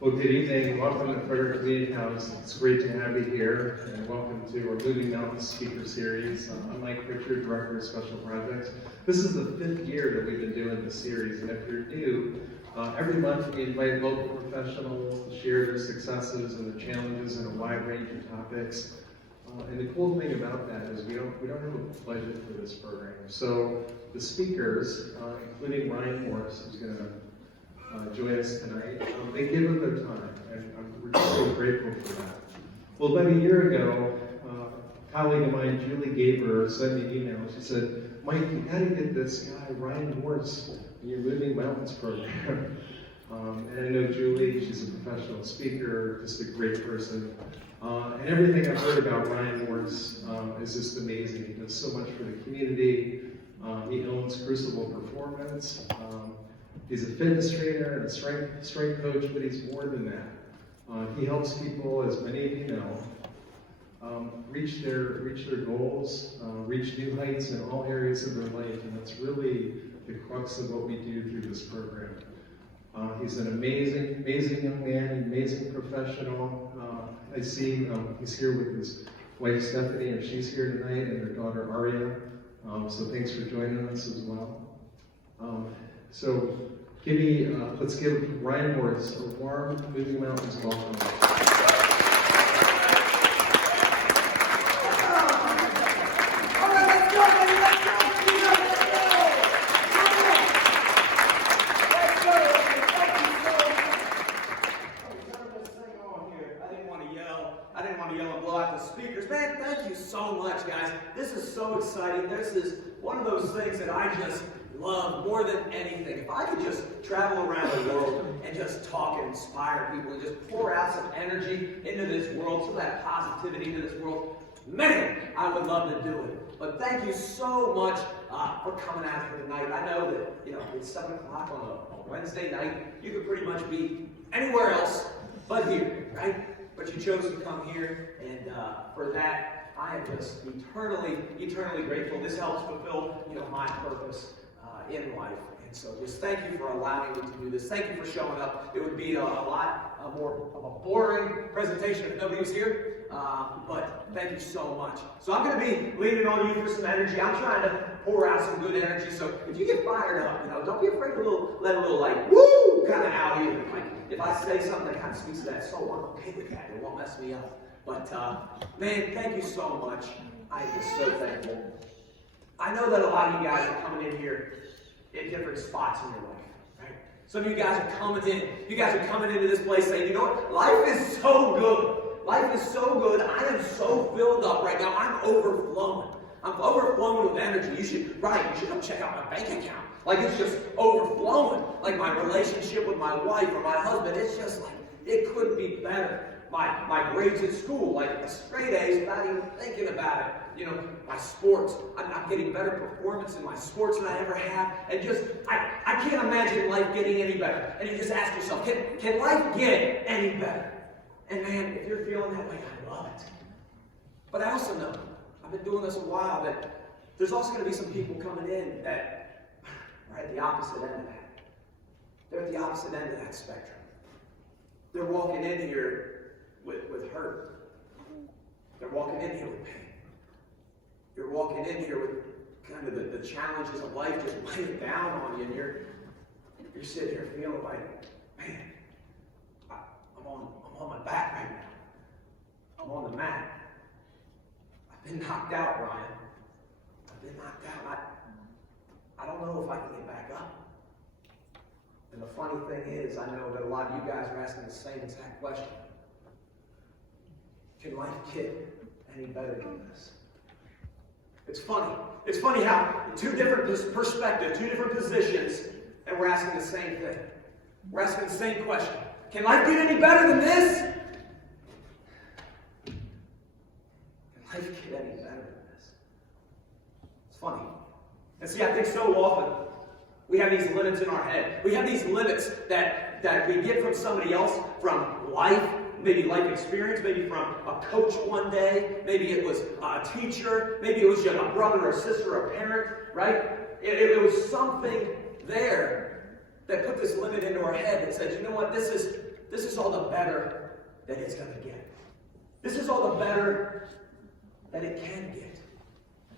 Well, good evening. Welcome to Frederick Meeting House. It's great to have you here, and welcome to our Moving Mountains speaker series. I'm Mike Richard, Director of Special Projects. This is the 5th year that we've been doing this series, and if you're new, every month we invite local professionals to share their successes and their challenges in a wide range of topics. And the cool thing about that is we don't have a budget for this program. So the speakers, including Ryan Morse, who's going to join us tonight, they give up their time, and we're just so grateful for that. Well, about a year ago, a colleague of mine, Julie Gaber, sent me an email. She said, "Mike, you got to get this guy, Ryan Morse, in your Moving Mountains program." And I know Julie, she's a professional speaker, just a great person. And everything I've heard about Ryan Morse is just amazing. He does so much for the community. He owns Crucible Performance. He's a fitness trainer and a strength coach, but he's more than that. He helps people, as many of you know, reach their goals, reach new heights in all areas of their life, and that's really the crux of what we do through this program. He's an amazing young man, an amazing professional. I see he's here with his wife Stephanie, and she's here tonight, and their daughter Aria. So thanks for joining us as well. So let's give Ryan Morse a warm Moving Mountains welcome. So much, guys. This is so exciting. This is one of those things that I just love more than anything. If I could just travel around the world and just talk and inspire people and just pour out some energy into this world, some of that positivity into this world, man, I would love to do it. But thank you so much for coming out here tonight. I know that it's 7 o'clock on a Wednesday night. You could pretty much be anywhere else but here, right? But you chose to come here, and for that, I am just eternally grateful. This helps fulfill, my purpose in life. And so just thank you for allowing me to do this. Thank you for showing up. It would be a lot more of a boring presentation if nobody was here. But thank you so much. So I'm going to be leaning on you for some energy. I'm trying to pour out some good energy. So if you get fired up, don't be afraid to let a little like, woo, kind of out here. Like if I say something that kind of speaks to that soul, I'm okay with that. It won't mess me up. But, man, thank you so much. I am just so thankful. I know that a lot of you guys are coming in here in different spots in your life, right? Some of you guys are coming in. You guys are coming into this place saying, you know what? Life is so good. Life is so good. I am so filled up right now. I'm overflowing. I'm overflowing with energy. You should come check out my bank account. Like, it's just overflowing. Like, my relationship with my wife or my husband, it's just like, it couldn't be better. My grades in school, like straight A's without even thinking about it. My sports, I'm getting better performance in my sports than I ever have. And just, I can't imagine life getting any better. And you just ask yourself, can life get any better? And man, if you're feeling that way, I love it. But I also know, I've been doing this a while, that there's also going to be some people coming in that are at the opposite end of that. They're at the opposite end of that spectrum. They're walking in here with hurt. They're walking in here with pain. You're walking in here with kind of the challenges of life just weighing down on you, and you're sitting here feeling like, man, I'm on my back right now. I'm on the mat. I've been knocked out, Ryan. I've been knocked out. I don't know if I can get back up. And the funny thing is, I know that a lot of you guys are asking the same exact question. Can life get any better than this? It's funny. It's funny how two different perspectives, two different positions, and we're asking the same thing. We're asking the same question. Can life get any better than this? Can life get any better than this? It's funny. And see, I think so often we have these limits in our head. We have these limits that we get from somebody else, from life, maybe life experience, maybe from a coach one day, maybe it was a teacher, maybe it was just a brother or sister or a parent, right? It was something there that put this limit into our head that said, you know what, this is this is all the better that it's going to get. This is all the better that it can get.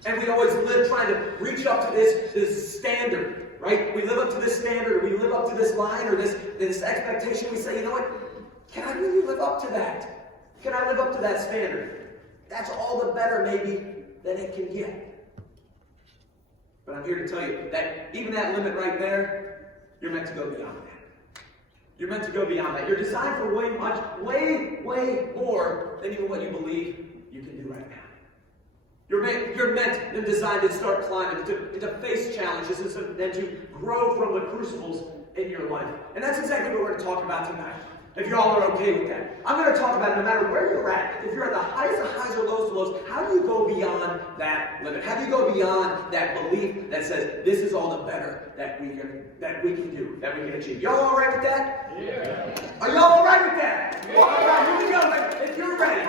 And we always live trying to reach up to this standard, right? We live up to this standard, or we live up to this line, or this expectation. We say, you know what? Can I really live up to that? Can I live up to that standard? That's all the better, maybe, that it can get. But I'm here to tell you that even that limit right there, you're meant to go beyond that. You're meant to go beyond that. You're designed for way more than even what you believe you can do right now. You're meant and designed to start climbing, to face challenges, and to grow from the crucibles in your life. And that's exactly what we're going to talk about tonight. If you all are okay with that. I'm going to talk about, no matter where you're at, if you're at the highest of highs or lowest of lows, how do you go beyond that limit? How do you go beyond that belief that says, this is all the better that we can do, that we can achieve? Y'all all right with that? Yeah. Are y'all all right with that? Yeah. All right, here we go. If you're ready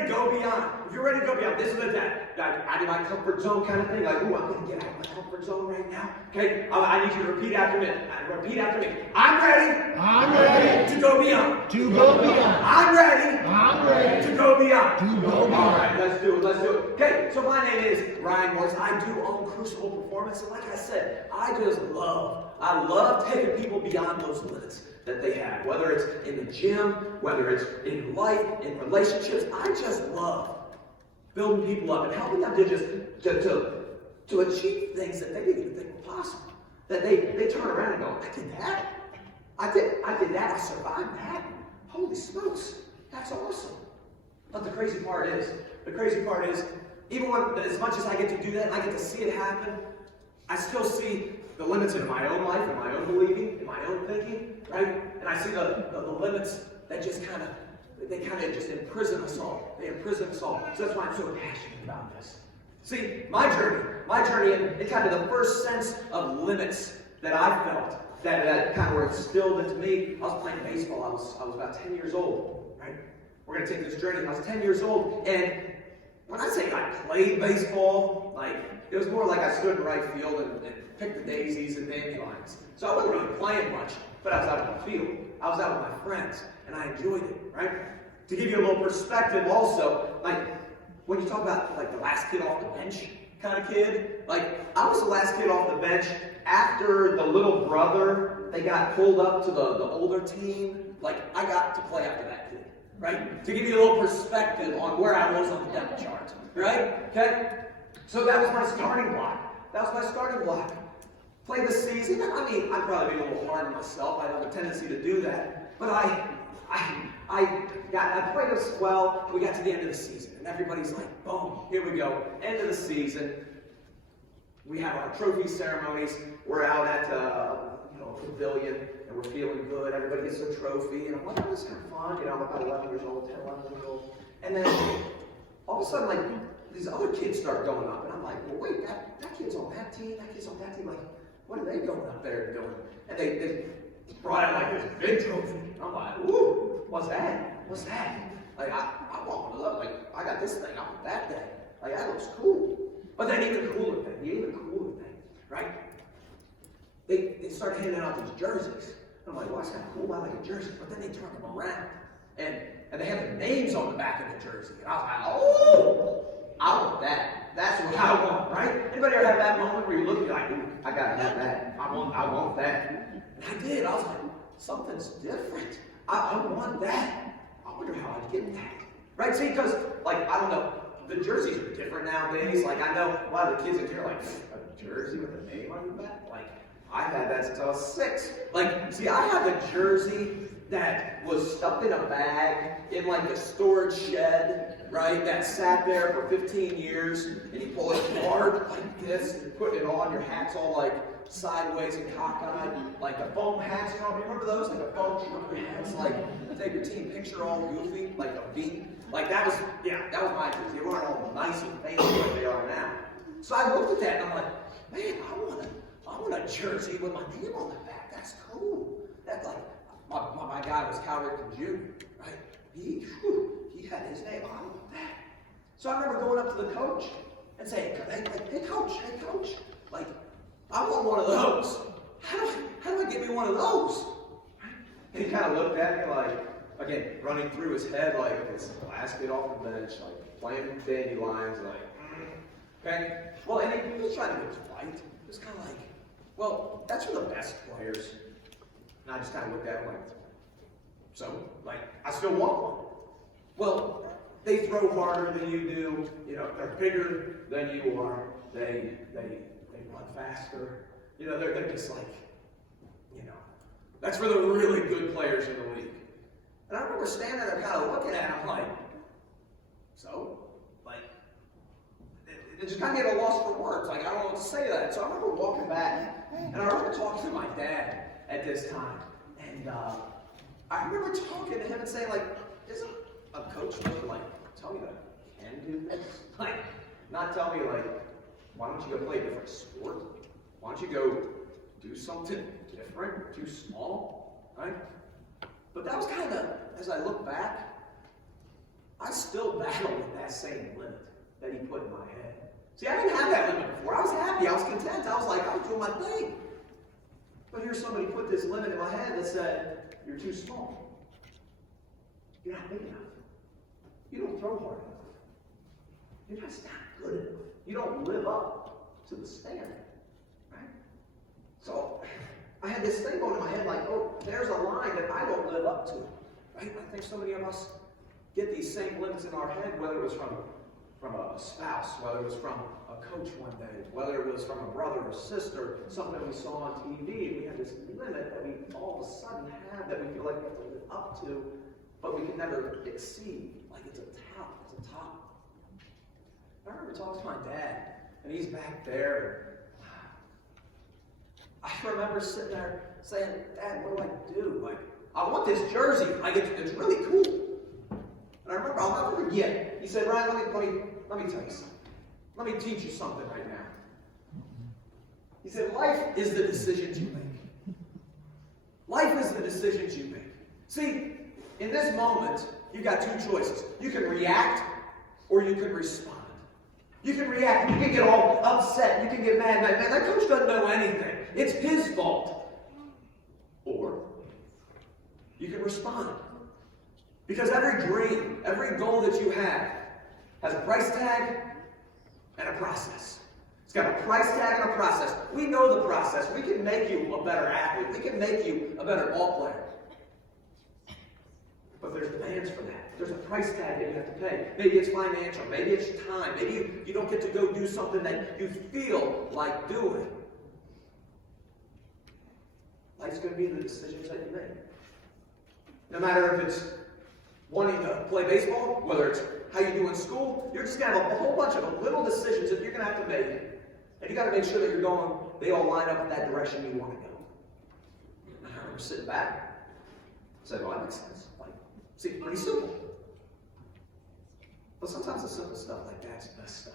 to go beyond, this is that out of my comfort zone kind of thing. Like, ooh, I'm going to get out of my comfort zone right now. Okay, I need you to repeat after me. I'm ready to go beyond. I'm ready to go beyond. All right, let's do it. Okay, so my name is Ryan Morse. I do own Crucible Performance, and like I said, I love taking people beyond those limits that they have. Whether it's in the gym, whether it's in life, in relationships, I just love building people up and helping them to achieve things that they didn't even think were possible. That they turn around and go, I did that. I did that. I survived that. Holy smokes, that's awesome. But the crazy part is, even when, as much as I get to do that and I get to see it happen, I still see the limits in my own life, in my own believing, in my own thinking, right? And I see the limits that just kind of imprison us all. They imprison us all. So that's why I'm so passionate about this. See, my journey in kind of the first sense of limits that I felt, that kind of were instilled into me. I was playing baseball. I was about 10 years old, right? We're going to take this journey. I was 10 years old, and when I say I played baseball, like, it was more like I stood in right field and picked the daisies and dandelions. So I wasn't really playing much, but I was out on the field. I was out with my friends, and I enjoyed it, right? To give you a little perspective also, like, when you talk about, like, the last kid off the bench kind of kid, like, I was the last kid off the bench after the little brother, they got pulled up to the older team. Like, I got to play after that kid, right? To give you a little perspective on where I was on the depth chart, right? Okay? So that was my starting block. Play the season. I mean, I'm probably being a little hard on myself. I have a tendency to do that. But I played us well. We got to the end of the season, and everybody's like, boom, here we go. End of the season. We have our trophy ceremonies. We're out at a pavilion, and we're feeling good. Everybody gets a trophy, and I'm like, oh, this is kind of fun. I'm about 11 years old, 10, 11 years old. And then all of a sudden, like, these other kids start going up, and I'm like, well, wait, that kid's on that team, that kid's on that team. Like, what are they going up there doing? And they brought out like this big trophy. I'm like, woo, what's that? Like, I want one of those. Like, I got this thing out that day. Like, that looks cool. But then even cooler thing, right? They started handing out these jerseys. I'm like, well, that's kind of cool. I like a jersey. But then they turned them around. And they have their names on the back of the jersey. And I was like, oh, I want that. That's what I want, right? Anybody ever have that moment where you look and you're like, ooh, I gotta have that. I want that. And I did. I was like, something's different. I want that. I wonder how I'd get that. Right? See, because, like, I don't know, the jerseys are different nowadays. Like, I know a lot of the kids in here are like, a jersey with a name on the back? Like, I've had that since I was 6. Like, see, I have a jersey that was stuffed in a bag in like a storage shed, right? That sat there for 15 years, and you pull it apart like this, and you're putting it on, your hat's all like sideways and cockeyed, like the foam hats, remember those? Like the foam hats, like take your team picture all goofy, like a V. Like that was my jersey. They weren't all nice and fancy like they are now. So I looked at that and I'm like, man, I want a jersey with my name on the back. That's cool. That's like, my guy was Cal Ripken Jr., right? He had his name. I want that. So I remember going up to the coach and saying, hey coach, like, I want one of those. How do I get me one of those? Right? And he kind of looked at me like, again, running through his head like this last kid off the bench, like playing dandelions, like, okay? Well, and he was trying to get polite. It was kind of like, well, that's for the best players. And I just kind of looked at him like, so, like, I still want one. Well, they throw harder than you do. You know, they're bigger than you are. They run faster. You know, they're just like, you know, that's for the really good players in the league. And I remember standing there kind of looking at him like, so? Like, it just kind of get a loss for words. Like, I don't know what to say to that. So I remember walking back, and I remember talking to my dad at this time. And I remember talking to him and saying, like, isn't a coach supposed to, like, tell me that I can do this? Like, not tell me, like, why don't you go play a different sport? Why don't you go do something different, too small, right? But that was kind of, as I look back, I still battle with that same limit that he put in my head. See, I didn't have that limit before. I was happy. I was content. I was like, I was doing my thing. But here's somebody put this limit in my head that said, you're too small. You're not big enough. You don't throw hard enough. You're just not good enough. You don't live up to the standard. Right? So I had this thing going in my head like, oh, there's a line that I don't live up to. Right? I think so many of us get these same limits in our head, whether it was from a spouse, whether it was from a coach one day, whether it was from a brother or sister, something we saw on TV. We have this limit that we all of a sudden have that we feel like we have to live up to, but we can never exceed. Like it's a top. I remember talking to my dad, and he's back there. I remember sitting there saying, Dad, what do I do? Like, I want this jersey. Like, it's really cool. And I remember, I'll never forget. He said, Ryan, let me tell you something. Let me teach you something right now. He said, life is the decisions you make. Life is the decisions you make. See, in this moment, you've got two choices. You can react or you can respond. You can react. You can get all upset. You can get mad. Man, that coach doesn't know anything. It's his fault. Or you can respond. Because every dream, every goal that you have has a price tag and a process. It's got a price tag and a process. We know the process. We can make you a better athlete. We can make you a better ball player. But there's demands for that. There's a price tag that you have to pay. Maybe it's financial. Maybe it's time. Maybe you don't get to go do something that you feel like doing. Life's going to be the decisions that you make. No matter if it's wanting to play baseball, whether it's how you do in school, you're just going to have a whole bunch of little decisions that you're going to have to make. And you got to make sure that they all line up in that direction you want to go. And I remember sitting back and said, well, that makes sense. Seems pretty simple. But sometimes the simple stuff like that's the best stuff.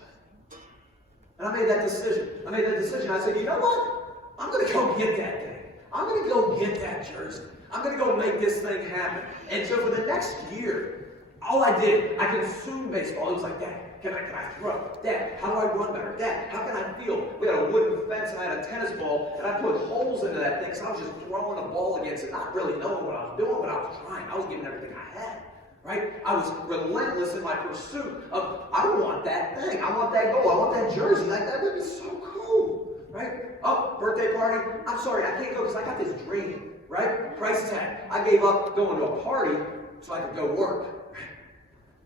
And I made that decision. I said, you know what? I'm going to go get that thing. I'm going to go get that jersey. I'm going to go make this thing happen. And so for the next year, all I did, I consumed baseball. He was like, Dad, can I throw? Dad, how do I run better? Dad, how can I field? We had a wooden fence and I had a tennis ball, and I put holes into that thing, so I was just throwing a ball against it, not really knowing what I was doing, but I was trying. I was giving everything I had. Right? I was relentless in my pursuit of, I want that thing. I want that goal. I want that jersey. Like, that would be so cool. Right? Oh, birthday party. I'm sorry, I can't go because I got this dream. Right? Price tag. I gave up going to a party so I could go work.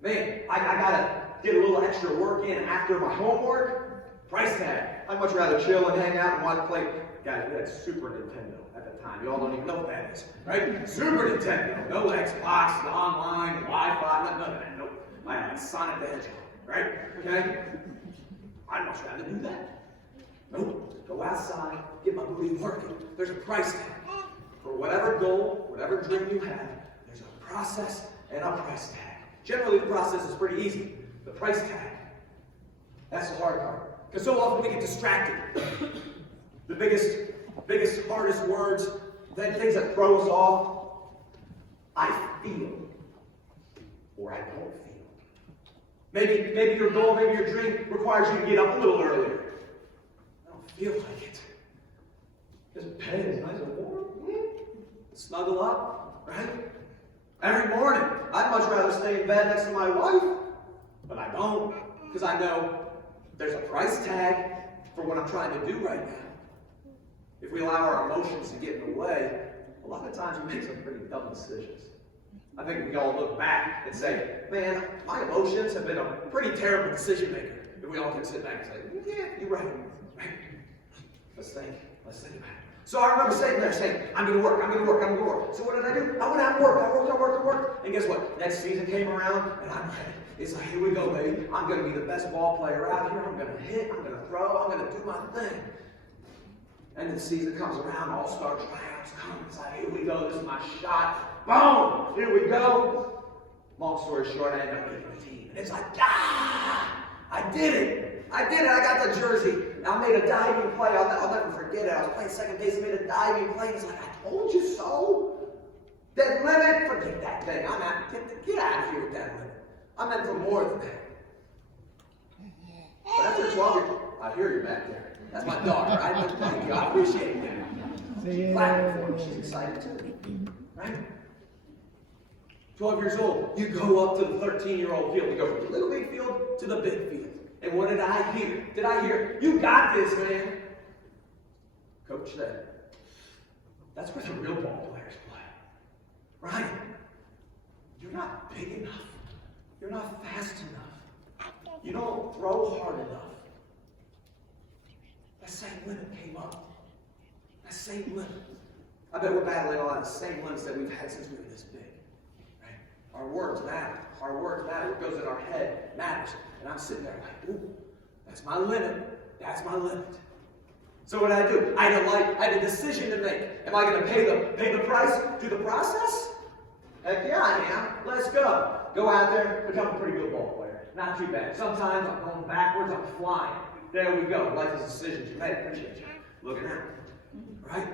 Man, I gotta get a little extra work in after my homework. Price tag. I'd much rather chill and hang out and watch play. Guys, we had Super Nintendo at the time. You all don't even know what that is, right? Super Nintendo. No Xbox, online, Wi-Fi, none of that. Nope. I had Sonic the Hedgehog, right? Okay? I'd much rather do that. Nope. Go outside, get my booty working. There's a price tag. For whatever goal, whatever dream you have, there's a process and a price tag. Generally, the process is pretty easy. The price tag, that's the hard part. Because so often we get distracted. The biggest, hardest words, then things that throw us off. I feel, or I don't feel. Maybe your goal, maybe your dream requires you to get up a little earlier. I don't feel like it. This bed is nice and warm. Snuggle up. right? Every morning, I'd much rather stay in bed next to my wife, but I don't, because I know there's a price tag for what I'm trying to do right now. If we allow our emotions to get in the way, a lot of times we make some pretty dumb decisions. I think we all look back and say, man, my emotions have been a pretty terrible decision maker. If we all can sit back and say, yeah, you're right. Let's think about it. So I remember sitting there saying, I'm going to work. So what did I do? I went out and worked. I worked. And guess what? Next season came around, and I'm ready. It's like, here we go, baby. I'm going to be the best ball player out here. I'm going to hit. I'm going to throw. I'm going to do my thing. And the season comes around, all-star tryouts come. It's like, here we go. This is my shot. Boom! Here we go. Long story short, I ended up making the team. And it's like, I did it. I got the jersey. I made a diving play. I'll never forget it. I was playing second base. I made a diving play. It's like, I told you so. That limit, forget that thing. I'm out. Get out of here with that limit. I'm meant for more than that. But after 12 years, I hear you back there. That's my daughter. Thank you. I appreciate that. She's clapping for me. She's excited too. Right? 12 years old, you go up to the 13-year-old field. You go from the little big field to the big field. And what did I hear? You got this, man. Coach said, that's where the real ball players play. Right? You're not big enough. You're not fast enough. You don't throw hard enough. That same limit came up. That same limit. I bet we're battling a lot of the same limits that we've had since we were this big. Right? Our words matter. What goes in our head matters. And I'm sitting there like, ooh, that's my limit. So what did I do? I had a decision to make. Am I going to pay the price through the process? Heck yeah, I am. Let's go. Go out there, become a pretty good ball player. Not too bad. Sometimes I'm going backwards, I'm flying. There we go. Life is decisions you make. Appreciate you. Looking out. Right?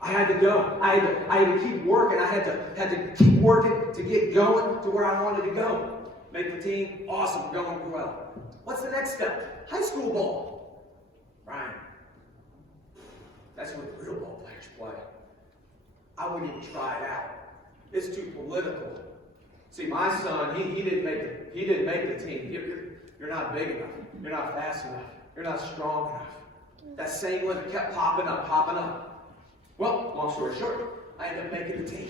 I had to go. I had to keep working. I had to keep working to get going to where I wanted to go. Make the team. Awesome. Going well. What's the next step? High school ball. Right. That's where the real ball players play. I wouldn't even try it out. It's too political. See, my son, he didn't make the team. You're not big enough. You're not fast enough. You're not strong enough. That same limit kept popping up. Well, long story short, I ended up making the team.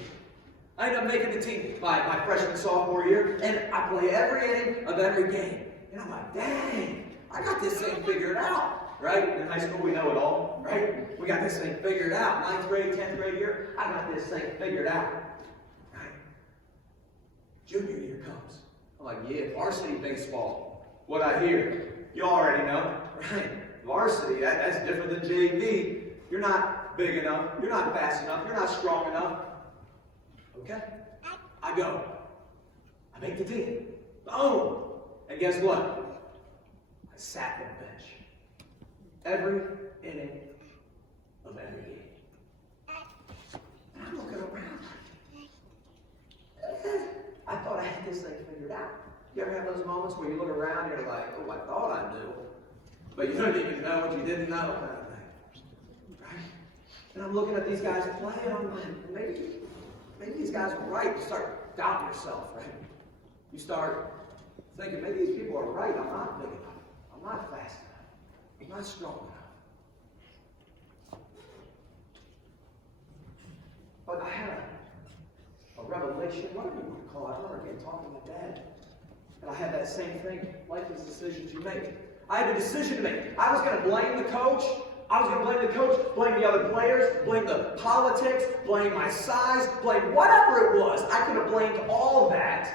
My freshman, sophomore year, and I play every inning of every game. And I'm like, dang, I got this thing figured out. Right? In high school, we know it all. Right? We got this thing figured out. 9th grade, 10th grade year, I got this thing figured out. Right? Junior year comes. I'm like, yeah, varsity baseball. What I hear, you already know. Right? Varsity, that's different than JV. You're not big enough. You're not fast enough. You're not strong enough. Okay? I go. I make the team. Boom! And guess what? I sat on the bench. Every inning of every game. And I'm looking around. I thought I had this thing figured out. You ever have those moments where you look around and you're like, oh, I thought I knew. But you don't even know what you didn't know. Right? And I'm looking at these guys play, and I'm like, maybe these guys are right. You start doubting yourself, right? You start thinking, maybe these people are right. I'm not big enough. I'm not fast enough. I'm not strong enough. But I had a revelation, whatever you want to call it. I remember again talking to Dad. And I had that same thing. Life is decisions you make. I had a decision to make. I was going to blame the coach. Blame the other players, blame the politics, blame my size, blame whatever it was. I could have blamed all that,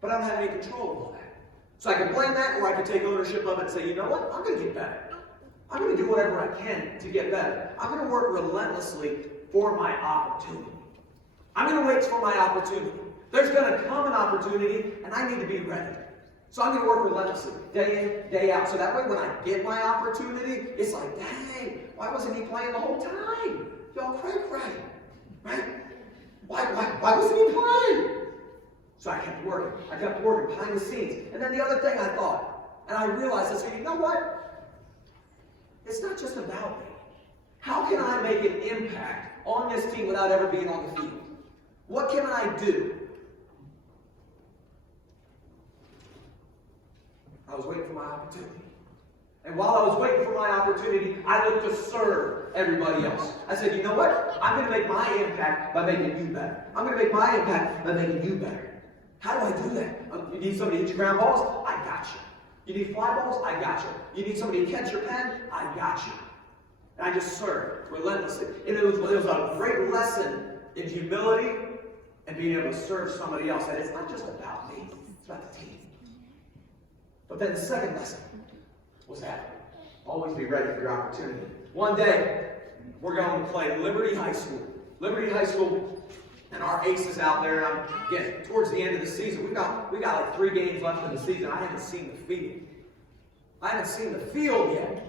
but I don't have any control of all that. So I could blame that, or I could take ownership of it and say, you know what? I'm going to get better. I'm going to do whatever I can to get better. I'm going to work relentlessly for my opportunity. I'm going to wait for my opportunity. There's going to come an opportunity, and I need to be ready. So I'm going to work relentlessly, day in, day out. So that way when I get my opportunity, it's like, dang, why wasn't he playing the whole time? Y'all cray. Right? Why wasn't he playing? So I kept working behind the scenes. And then the other thing I thought, and I realized, I said, you know what? It's not just about me. How can I make an impact on this team without ever being on the field? What can I do? I was waiting for my opportunity. And while I was waiting for my opportunity, I looked to serve everybody else. I said, you know what? I'm going to make my impact by making you better. I'm going to make my impact by making you better. How do I do that? You need somebody to hit your ground balls? I got you. You need fly balls? I got you. You need somebody to catch your pen? I got you. And I just served relentlessly. And it was a great lesson in humility and being able to serve somebody else. That it's not just about me, it's about the team. But then the second lesson was that always be ready for your opportunity. One day, we're going to play Liberty High School. Liberty High School, and our aces out there, and I'm getting towards the end of the season. We got like 3 games left in the season. I haven't seen the field. I haven't seen the field yet.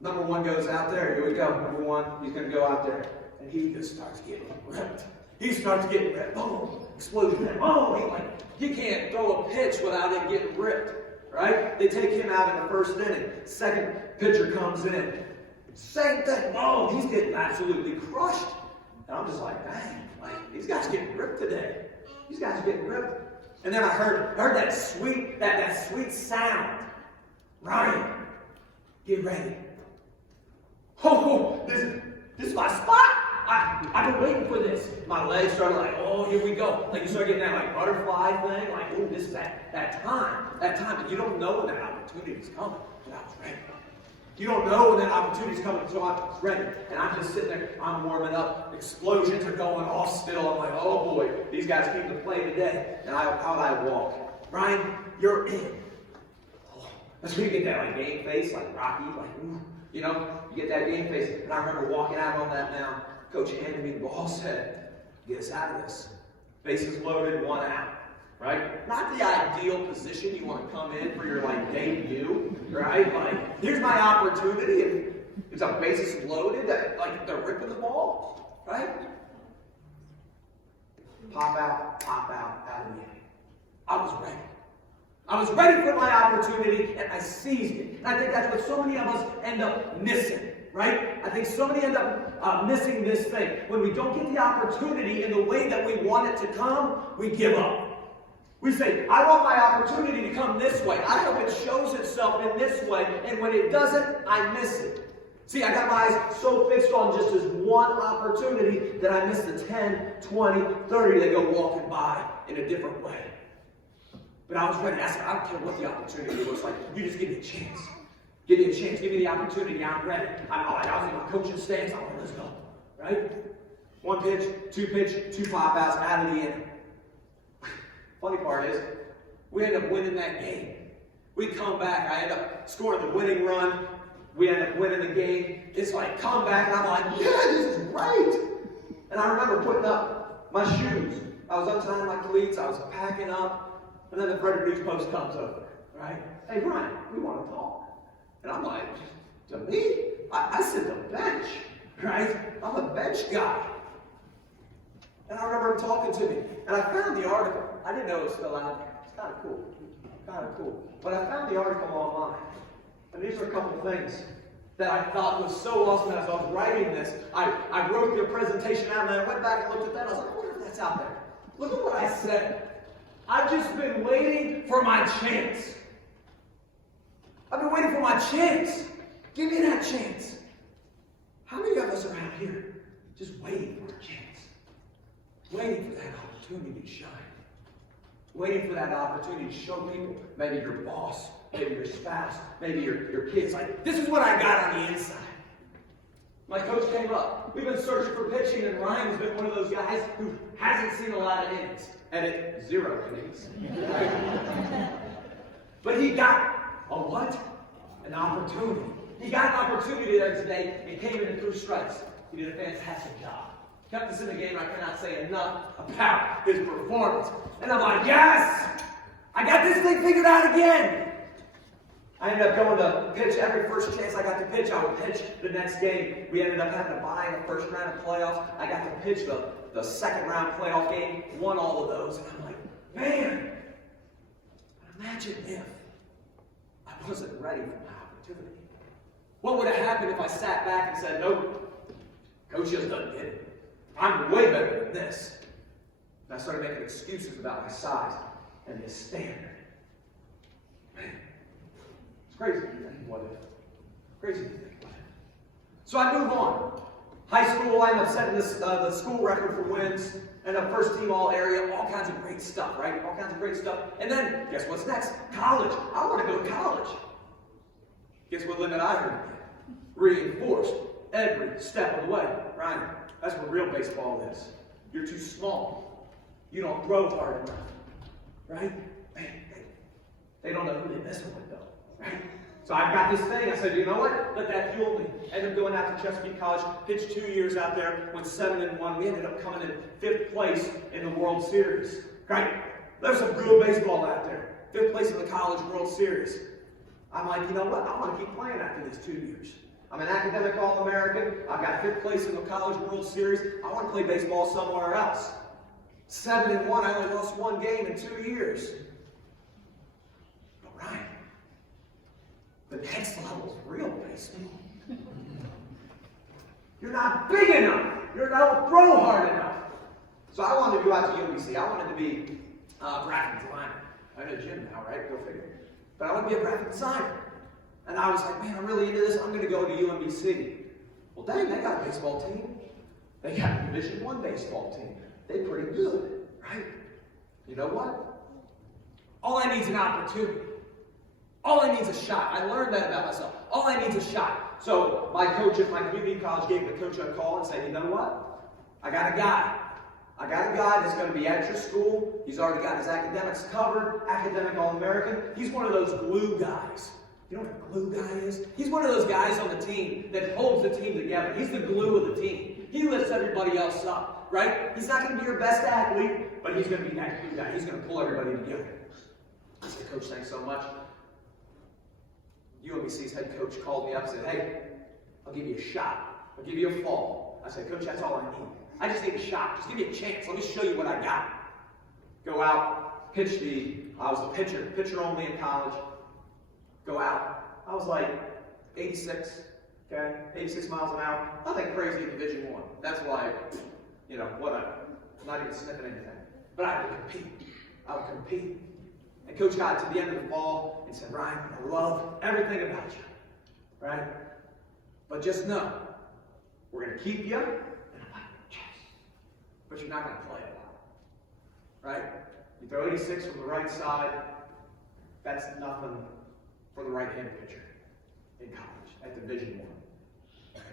Number 1 goes out there. Here we go. Number 1, he's going to go out there. And he just starts getting ripped. He starts getting ripped. Boom. Explosion. Oh, he can't throw a pitch without it getting ripped. Right? They take him out in the first inning. Second pitcher comes in. Same thing. Oh, he's getting absolutely crushed. And I'm just like, dang, these guys are getting ripped today. These guys are getting ripped. And then I heard that sweet sound. Ryan, get ready. Oh, this is my spot. I've been waiting for this. My legs started like, oh, here we go. Like you start getting that like butterfly thing. Like, oh, this is that time. That time. But you don't know when that opportunity is coming. But I was ready. You don't know when that opportunity is coming, so I was ready. And I'm just sitting there, I'm warming up. Explosions are going off still. I'm like, oh boy, these guys came to play today. And how would I walk? Ryan, you're in. Oh, that's when you get that like game face, like Rocky, like, ooh, you know, you get that game face. And I remember walking out on that mound. Coach handed me the ball, said, get us out of this. Bases loaded, 1 out. Right? Not the ideal position you want to come in for your like debut, right? Like, here's my opportunity, and it's a bases loaded, like they're ripping the ball, right? Pop out of the inning. I was ready. I was ready for my opportunity, and I seized it. And I think that's what so many of us end up missing, right? I think so many end up missing this thing. When we don't get the opportunity in the way that we want it to come, we give up. We say, I want my opportunity to come this way. I hope it shows itself in this way. And when it doesn't, I miss it. See, I got my eyes so fixed on just this one opportunity that I miss the 10, 20, 30 that go walking by in a different way. But I was ready. I said, I don't care what the opportunity looks like. You just give me a chance. Give me a chance. Give me the opportunity. I'm ready. I was in my coaching stance. I'm like, let's go. Right? 1 pitch, 2 pitch, 2 pop outs, out of the inning. Funny part is, we end up winning that game. We come back. I end up scoring the winning run. We end up winning the game. It's like, come back. And I'm like, yeah, this is great. And I remember putting up my shoes. I was untying my cleats. I was packing up. And then the Frederick news post comes over. Right? Hey, Brian, we want to talk. And I'm like, to me? I sit the bench. Right? I'm a bench guy. And I remember him talking to me. And I found the article. I didn't know it was still out there. It's kind of cool. Kind of cool. But I found the article online. And these are a couple of things that I thought was so awesome as I was writing this. I wrote the presentation out and I went back and looked at that. I was like, I wonder if that's out there. Look at what I said. I've just been waiting for my chance. I've been waiting for my chance. Give me that chance. How many of us are out here just waiting for a chance? Waiting for that opportunity to shine. Waiting for that opportunity to show people, maybe your boss, maybe your spouse, maybe your kids, like, this is what I got on the inside. My coach came up. We've been searching for pitching, and Ryan's been one of those guys who hasn't seen a lot of innings. And it 0 innings. But he got a what? An opportunity. He got an opportunity there today and came in and threw strikes. He did a fantastic job. Kept us in the game. I cannot say enough about his performance. And I'm like, yes! I got this thing figured out again! I ended up going to pitch every first chance I got to pitch. I would pitch the next game. We ended up having to buy in the first round of playoffs. I got to pitch the second round playoff game. Won all of those. And I'm like, man! Imagine if I wasn't ready for my opportunity. What would have happened if I sat back and said, nope, Coach just doesn't get it. I'm way better than this. And I started making excuses about my size and this standard. Man, it's crazy to think what if. Crazy to think what if. So I move on. High school, I end up setting the school record for wins, and a first team all area, all kinds of great stuff, right? All kinds of great stuff. And then, guess what's next? College. I want to go to college. Guess what limit I heard? Reinforced every step of the way. Ryan, that's what real baseball is. You're too small. You don't throw hard enough. Right? Man, they don't know who they're messing with, though. Right? So I've got this thing. I said, you know what? Let that fuel me. Ended up going out to Chesapeake College, pitched 2 years out there, went 7-1. We ended up coming in 5th place in the World Series. Right? There's some good baseball out there. 5th place in the College World Series. I'm like, you know what? I want to keep playing after these 2 years. I'm an academic All-American. I've got 5th place in the College World Series. I want to play baseball somewhere else. 7-1. I only lost 1 game in 2 years. But Ryan, the next level is real baseball. You're not big enough. You don't throw hard enough. So I wanted to go out to UMBC. I wanted to be a graphic designer. I'm in a gym now, right? Go figure. But I want to be a graphic designer. And I was like, man, I'm really into this. I'm going to go to UMBC. Well, dang, they got a baseball team. They got a Division I baseball team. They're pretty good, right? You know what? All I need is an opportunity. All I need is a shot. I learned that about myself. All I need is a shot. So my coach at my community college gave the coach a call and said, you know what? I got a guy. I got a guy that's going to be at your school. He's already got his academics covered, academic All-American. He's one of those glue guys. You know what a glue guy is? He's one of those guys on the team that holds the team together. He's the glue of the team. He lifts everybody else up, right? He's not going to be your best athlete, but he's going to be that glue guy. He's going to pull everybody together. I said, Coach, thanks so much. UMBC's head coach called me up and said, hey, I'll give you a shot. I'll give you a fall. I said, Coach, that's all I need. I just need a shot. Just give me a chance. Let me show you what I got. Go out, pitch I was a pitcher only in college. Go out. I was like 86, okay? 86 miles an hour. Nothing crazy in Division I. That's why, you know, whatever. I'm not even sniffing anything. But I would compete. I would compete. And Coach got to the end of the fall and said, Ryan, I love everything about you, right? But just know, we're going to keep you, but you're not going to play a lot, right? You throw 86 from the right side, that's nothing for the right-handed pitcher in college at Division I.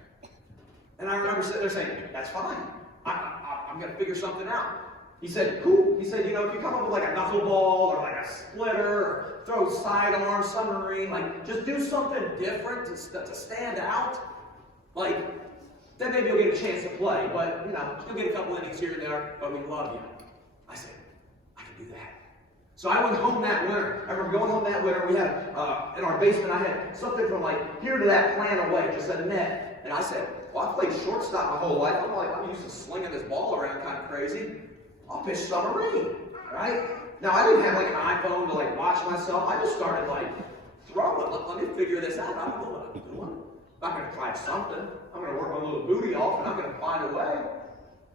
And I remember sitting there saying, that's fine. I'm going to figure something out. He said, cool. He said, you know, if you come up with like a knuckleball or like a splitter or throw sidearm, submarine, like just do something different to stand out, like, then maybe you'll get a chance to play. But, you know, you'll get a couple innings here and there, but we love you. I said, I can do that. So I went home that winter. I remember going home that winter. We had, in our basement, I had something from like here to that plan away, just a net. And I said, well, I played shortstop my whole life. I'm used to slinging this ball around kind of crazy. I'll pitch submarine, right? Now, I didn't have like an iPhone to like watch myself. I just started like throwing. Let me figure this out. I don't know what I'm doing. I'm not going to try something. I'm going to work my little booty off, and I'm going to find a way.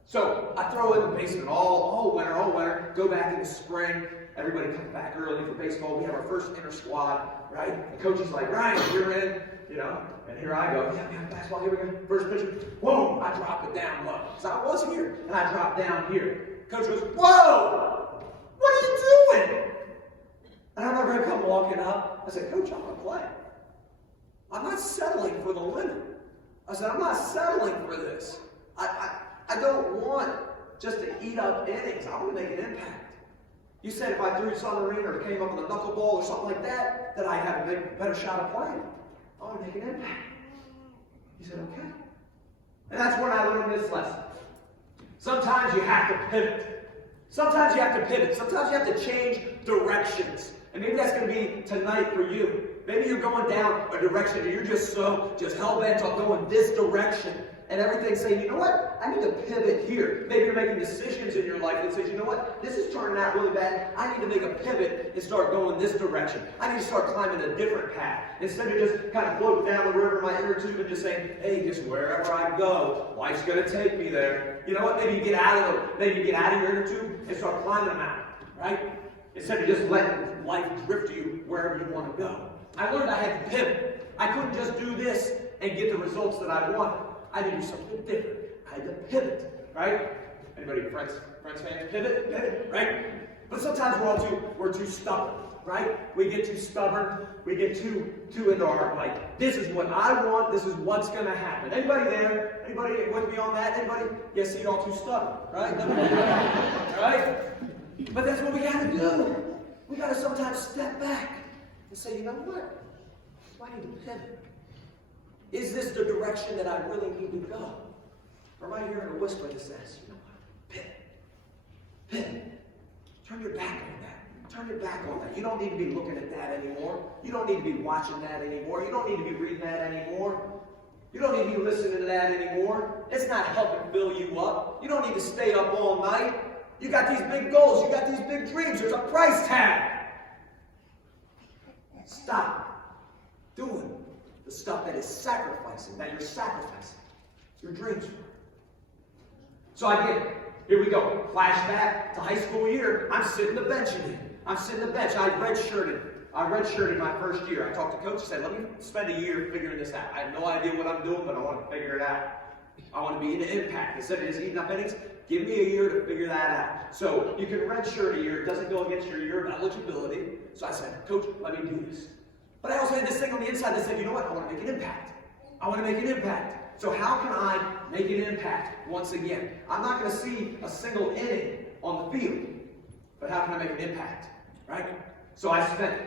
So I throw in the basement all winter. Go back in the spring. Everybody comes back early for baseball. We have our first inter squad, right? The coach is like, Ryan, you're in, you know. And here I go. Yeah, basketball. Here we go. First pitcher. Whoa! I drop it down low. So I was here, and I dropped down here. Coach goes, whoa! What are you doing? And I remember him come walking up. I said, Coach, I'm going to play. I'm not settling for the limit. I said, I'm not settling for this. I don't want just to eat up innings. I want to make an impact. You said if I threw submarine or came up with a knuckleball or something like that, that I have a better shot of playing. I want to make an impact. He said, okay. And that's when I learned this lesson. Sometimes you have to pivot. Sometimes you have to pivot. Sometimes you have to change directions. And maybe that's going to be tonight for you. Maybe you're going down a direction and you're just hell-bent on going this direction. and everything's saying, you know what? I need to pivot here. Maybe you're making decisions in your life that says, you know what? This is turning out really bad. I need to make a pivot and start going this direction. I need to start climbing a different path. Instead of just kind of floating down the river in my inner tube and just saying, hey, just wherever I go, life's going to take me there. You know what? Maybe you get out of your inner tube and start climbing a mountain, right? Instead of just letting life drift you wherever you want to go. I learned I had to pivot. I couldn't just do this and get the results that I wanted. I had to do something different. I had to pivot, right? Anybody Friends fans? Pivot, right? But sometimes we're too stubborn, right? We get too stubborn. We get too into our, like, this is what I want. This is what's going to happen. Anybody there? Anybody with me on that? Anybody? Yes, see, y'all too stubborn, right? Right? But that's what we got to do. We got to sometimes step back and say, you know what? I need to pivot. Is this the direction that I really need to go? Or am I hearing a whisper that says, you know what? Pivot. Pivot. Turn your back on that. Turn your back on that. You don't need to be looking at that anymore. You don't need to be watching that anymore. You don't need to be reading that anymore. You don't need to be listening to that anymore. It's not helping fill you up. You don't need to stay up all night. You got these big goals. You got these big dreams. There's a price tag. Stop doing the stuff that is sacrificing, that you're sacrificing your dreams for. So I get it. Here we go. Flashback to high school year. I'm sitting the bench again. I'm sitting the bench. I redshirted my first year. I talked to coach and said, let me spend a year figuring this out. I have no idea what I'm doing, but I want to figure it out. I want to be in impact. Instead of just eating up innings, give me a year to figure that out. So you can redshirt a year. It doesn't go against your year of eligibility. So I said, coach, let me do this. But I also had this thing on the inside that said, you know what? I want to make an impact. I want to make an impact. So how can I make an impact once again? I'm not going to see a single inning on the field. But how can I make an impact? Right? So I spent,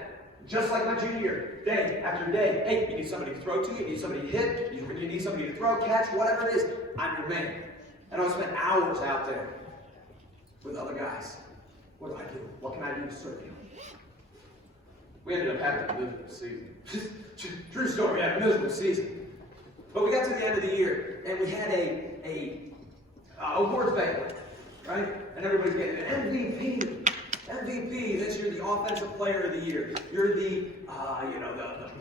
just like my junior year, day after day. Hey, you need somebody to throw to, you need somebody to hit, you need somebody to throw, catch, whatever it is. I'm your man. And I spent hours out there with other guys. What do I do? What can I do to serve you? We ended up having a miserable season. True story, we had a miserable season. But we got to the end of the year, and we had a awards banquet, right? And everybody's getting an MVP. MVP, this year the offensive player of the year. You're the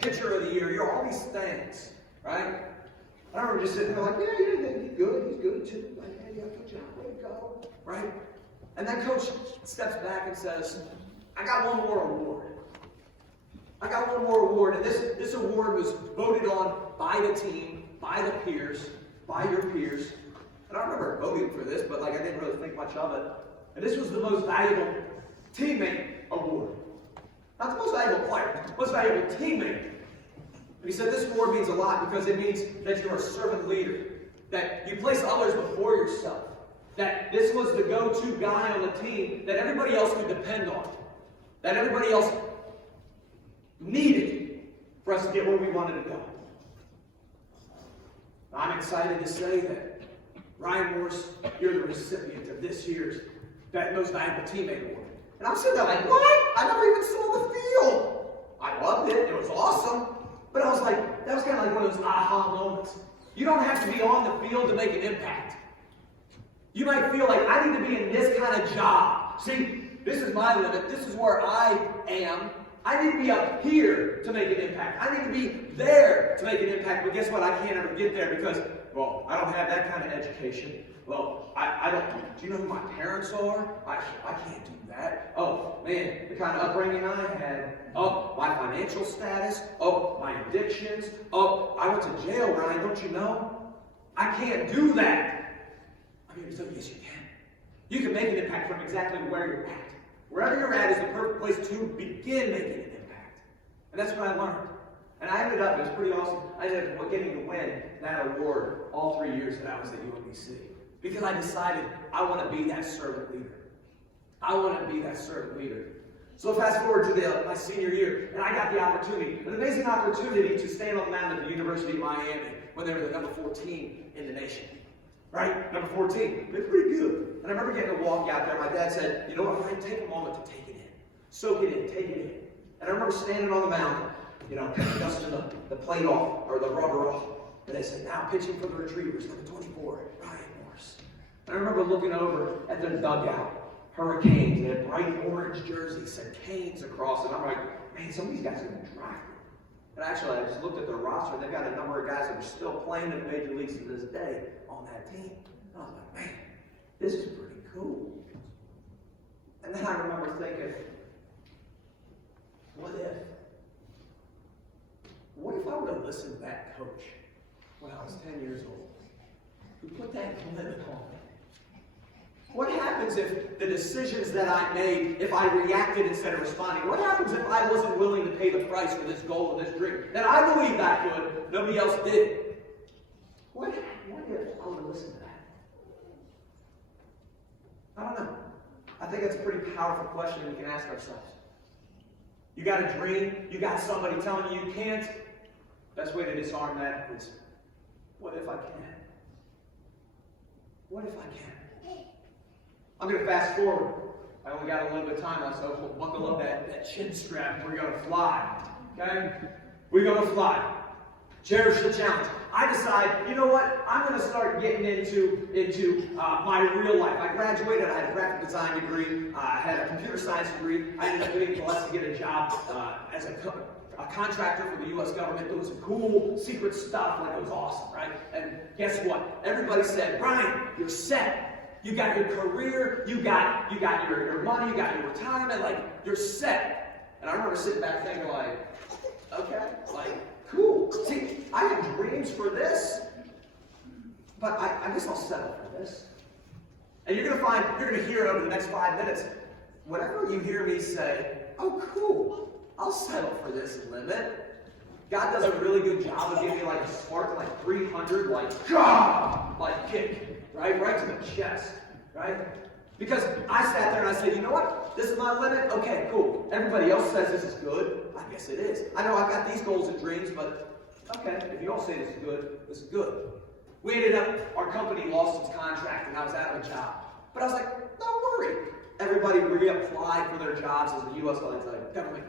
pitcher of the year. You're all these things, right? And I remember just sitting there like, yeah, he's good too. Like, yeah, good job, way to go, right? And then coach steps back and says, I got one more award. I got one more award, and this award was voted on by the team, by the peers, by your peers. And I remember voting for this, but like I didn't really think much of it. And this was the most valuable teammate award. Not the most valuable player, the most valuable teammate. And he said this award means a lot because it means that you're a servant leader, that you place others before yourself, that this was the go-to guy on the team that everybody else could depend on, that everybody else needed for us to get where we wanted to go. I'm excited to say that Ryan Morse, you're the recipient of this year's Most Valuable Teammate Award. And I'm sitting there like, what? I never even saw the field. I loved it. It was awesome. But I was like, that was kind of like one of those aha moments. You don't have to be on the field to make an impact. You might feel like, I need to be in this kind of job. See, this is my limit. This is where I am. I need to be up here to make an impact. I need to be there to make an impact. But guess what? I can't ever get there because, well, I don't have that kind of education. Well, I don't. Do you know who my parents are? I can't do that. Oh, man, the kind of upbringing I had. Oh, my financial status. Oh, my addictions. Oh, I went to jail, Ryan, don't you know? I can't do that. I'm here to tell you, yes, you can. You can make an impact from exactly where you're at. Wherever you're at is the perfect place to begin making an impact. And that's what I learned. And I ended up, it was pretty awesome, I ended up getting to win that award all 3 years that I was at UMBC. Because I decided I want to be that servant leader. I want to be that servant leader. So fast forward to my senior year, and I got the opportunity, an amazing opportunity to stand on the mound at the University of Miami when they were the number 14 in the nation. Right? Number 14. They're pretty good. And I remember getting a walk out there. My dad said, you know what, Ryan, take a moment to take it in. Soak it in, take it in. And I remember standing on the mound, dusting the plate off, or the rubber off. And they said, now pitching for the Retrievers, number 24, Ryan Morse. And I remember looking over at the dugout, Hurricanes, they had bright orange jerseys, said Canes across it. And I'm like, man, some of these guys are going to be drafted. And actually, I just looked at their roster, and they've got a number of guys that are still playing in the major leagues to this day on that team. And I was like, man, this is pretty cool. And then I remember thinking, what if? What if I would have listened to that coach when I was 10 years old, who put that limit on me? What happens if the decisions that I made, if I reacted instead of responding? What happens if I wasn't willing to pay the price for this goal or this dream? That I believed I could, nobody else did. What if I would have listened to that? I don't know. I think that's a pretty powerful question we can ask ourselves. You got a dream, you got somebody telling you can't. Best way to disarm that is, what if I can? What if I can? I'm going to fast forward. I only got a little bit of time left, so buckle up that chin strap. We're going to fly. Okay? We're going to fly. Cherish the challenge. I decide, you know what? I'm going to start getting into my real life. I graduated. I had a graphic design degree. I had a computer science degree. I ended up being blessed to get a job as a contractor for the U.S. government. Doing some cool secret stuff. Like, it was awesome, right? And guess what? Everybody said, Brian, you're set. You got your career, you got your money, you got your retirement, like, you're set. And I remember sitting back thinking, like, okay, like, cool. See, I have dreams for this, but I guess I'll settle for this. And you're gonna hear over the next 5 minutes, whatever you hear me say, oh, cool, I'll settle for this limit. God does a really good job of giving me like a spark, like 300, like, God, like kick. Right to the chest, right? Because I sat there and I said, you know what? This is my limit. Okay, cool. Everybody else says this is good. I guess it is. I know I've got these goals and dreams, but okay, if you all say this is good, this is good. We ended up, our company lost its contract and I was out of a job. But I was like, don't worry. Everybody reapplied for their jobs as a U.S. government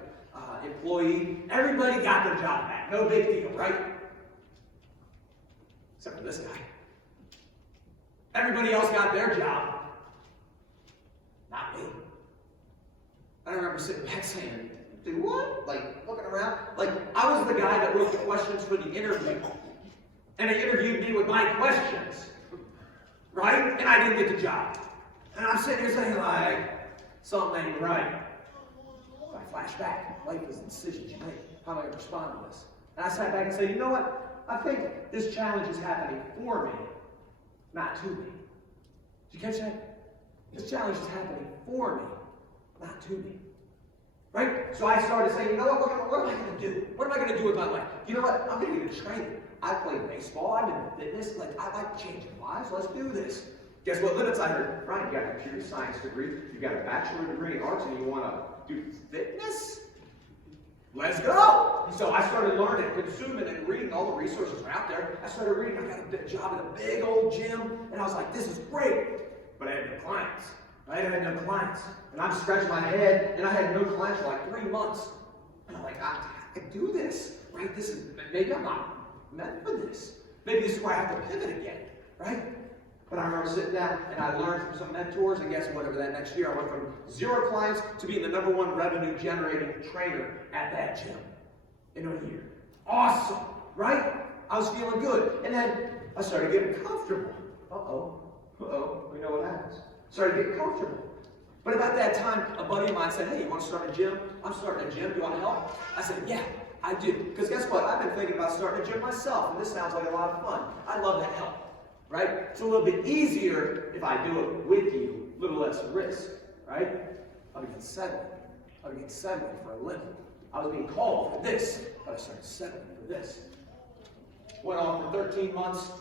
employee. Everybody got their job back. No big deal, right? Except for this guy. Everybody else got their job. Not me. I remember sitting back saying, do what? Like, looking around. Like, I was the guy that wrote the questions for the interview. And they interviewed me with my questions. Right? And I didn't get the job. And I'm sitting here saying, like, something ain't right. I flash back. Life is the decisions you make. How am I going to respond to this? And I sat back and said, you know what? I think this challenge is happening for me. Not to me. Did you catch that? This challenge is happening for me, not to me. Right? So I started saying, you know what am I going to do? What am I going to do with my life? You know what? I'm going to get a trainer. I played baseball. I'm in fitness. Like, I like changing lives. Let's do this. Guess what limits I heard? Brian, you got a computer science degree. You got a bachelor degree in arts, and you want to do fitness? Let's go! So I started learning, consuming, and reading all the resources are out there. I started reading. I got a job in a big old gym, and I was like, this is great. But I had no clients. I had no clients. And I'm scratching my head, and I had no clients for like 3 months. And I'm like, I can do this, right? Maybe I'm not meant for this. Maybe this is where I have to pivot again, right? But I remember sitting down, and I learned from some mentors, and guess what? Over that next year, I went from 0 clients to being the #1 revenue-generating trainer at that gym in a year. Awesome, right? I was feeling good. And then I started getting comfortable. We know what happens. Started getting comfortable. But about that time, a buddy of mine said, hey, you want to start a gym? I'm starting a gym. Do you want to help? I said, yeah, I do. Because guess what? I've been thinking about starting a gym myself, and this sounds like a lot of fun. I'd love to help. Right? It's a little bit easier if I do it with you, a little less risk, right? I began settling for a living. I was being called for this, but I started settling for this. Went on for 13 months,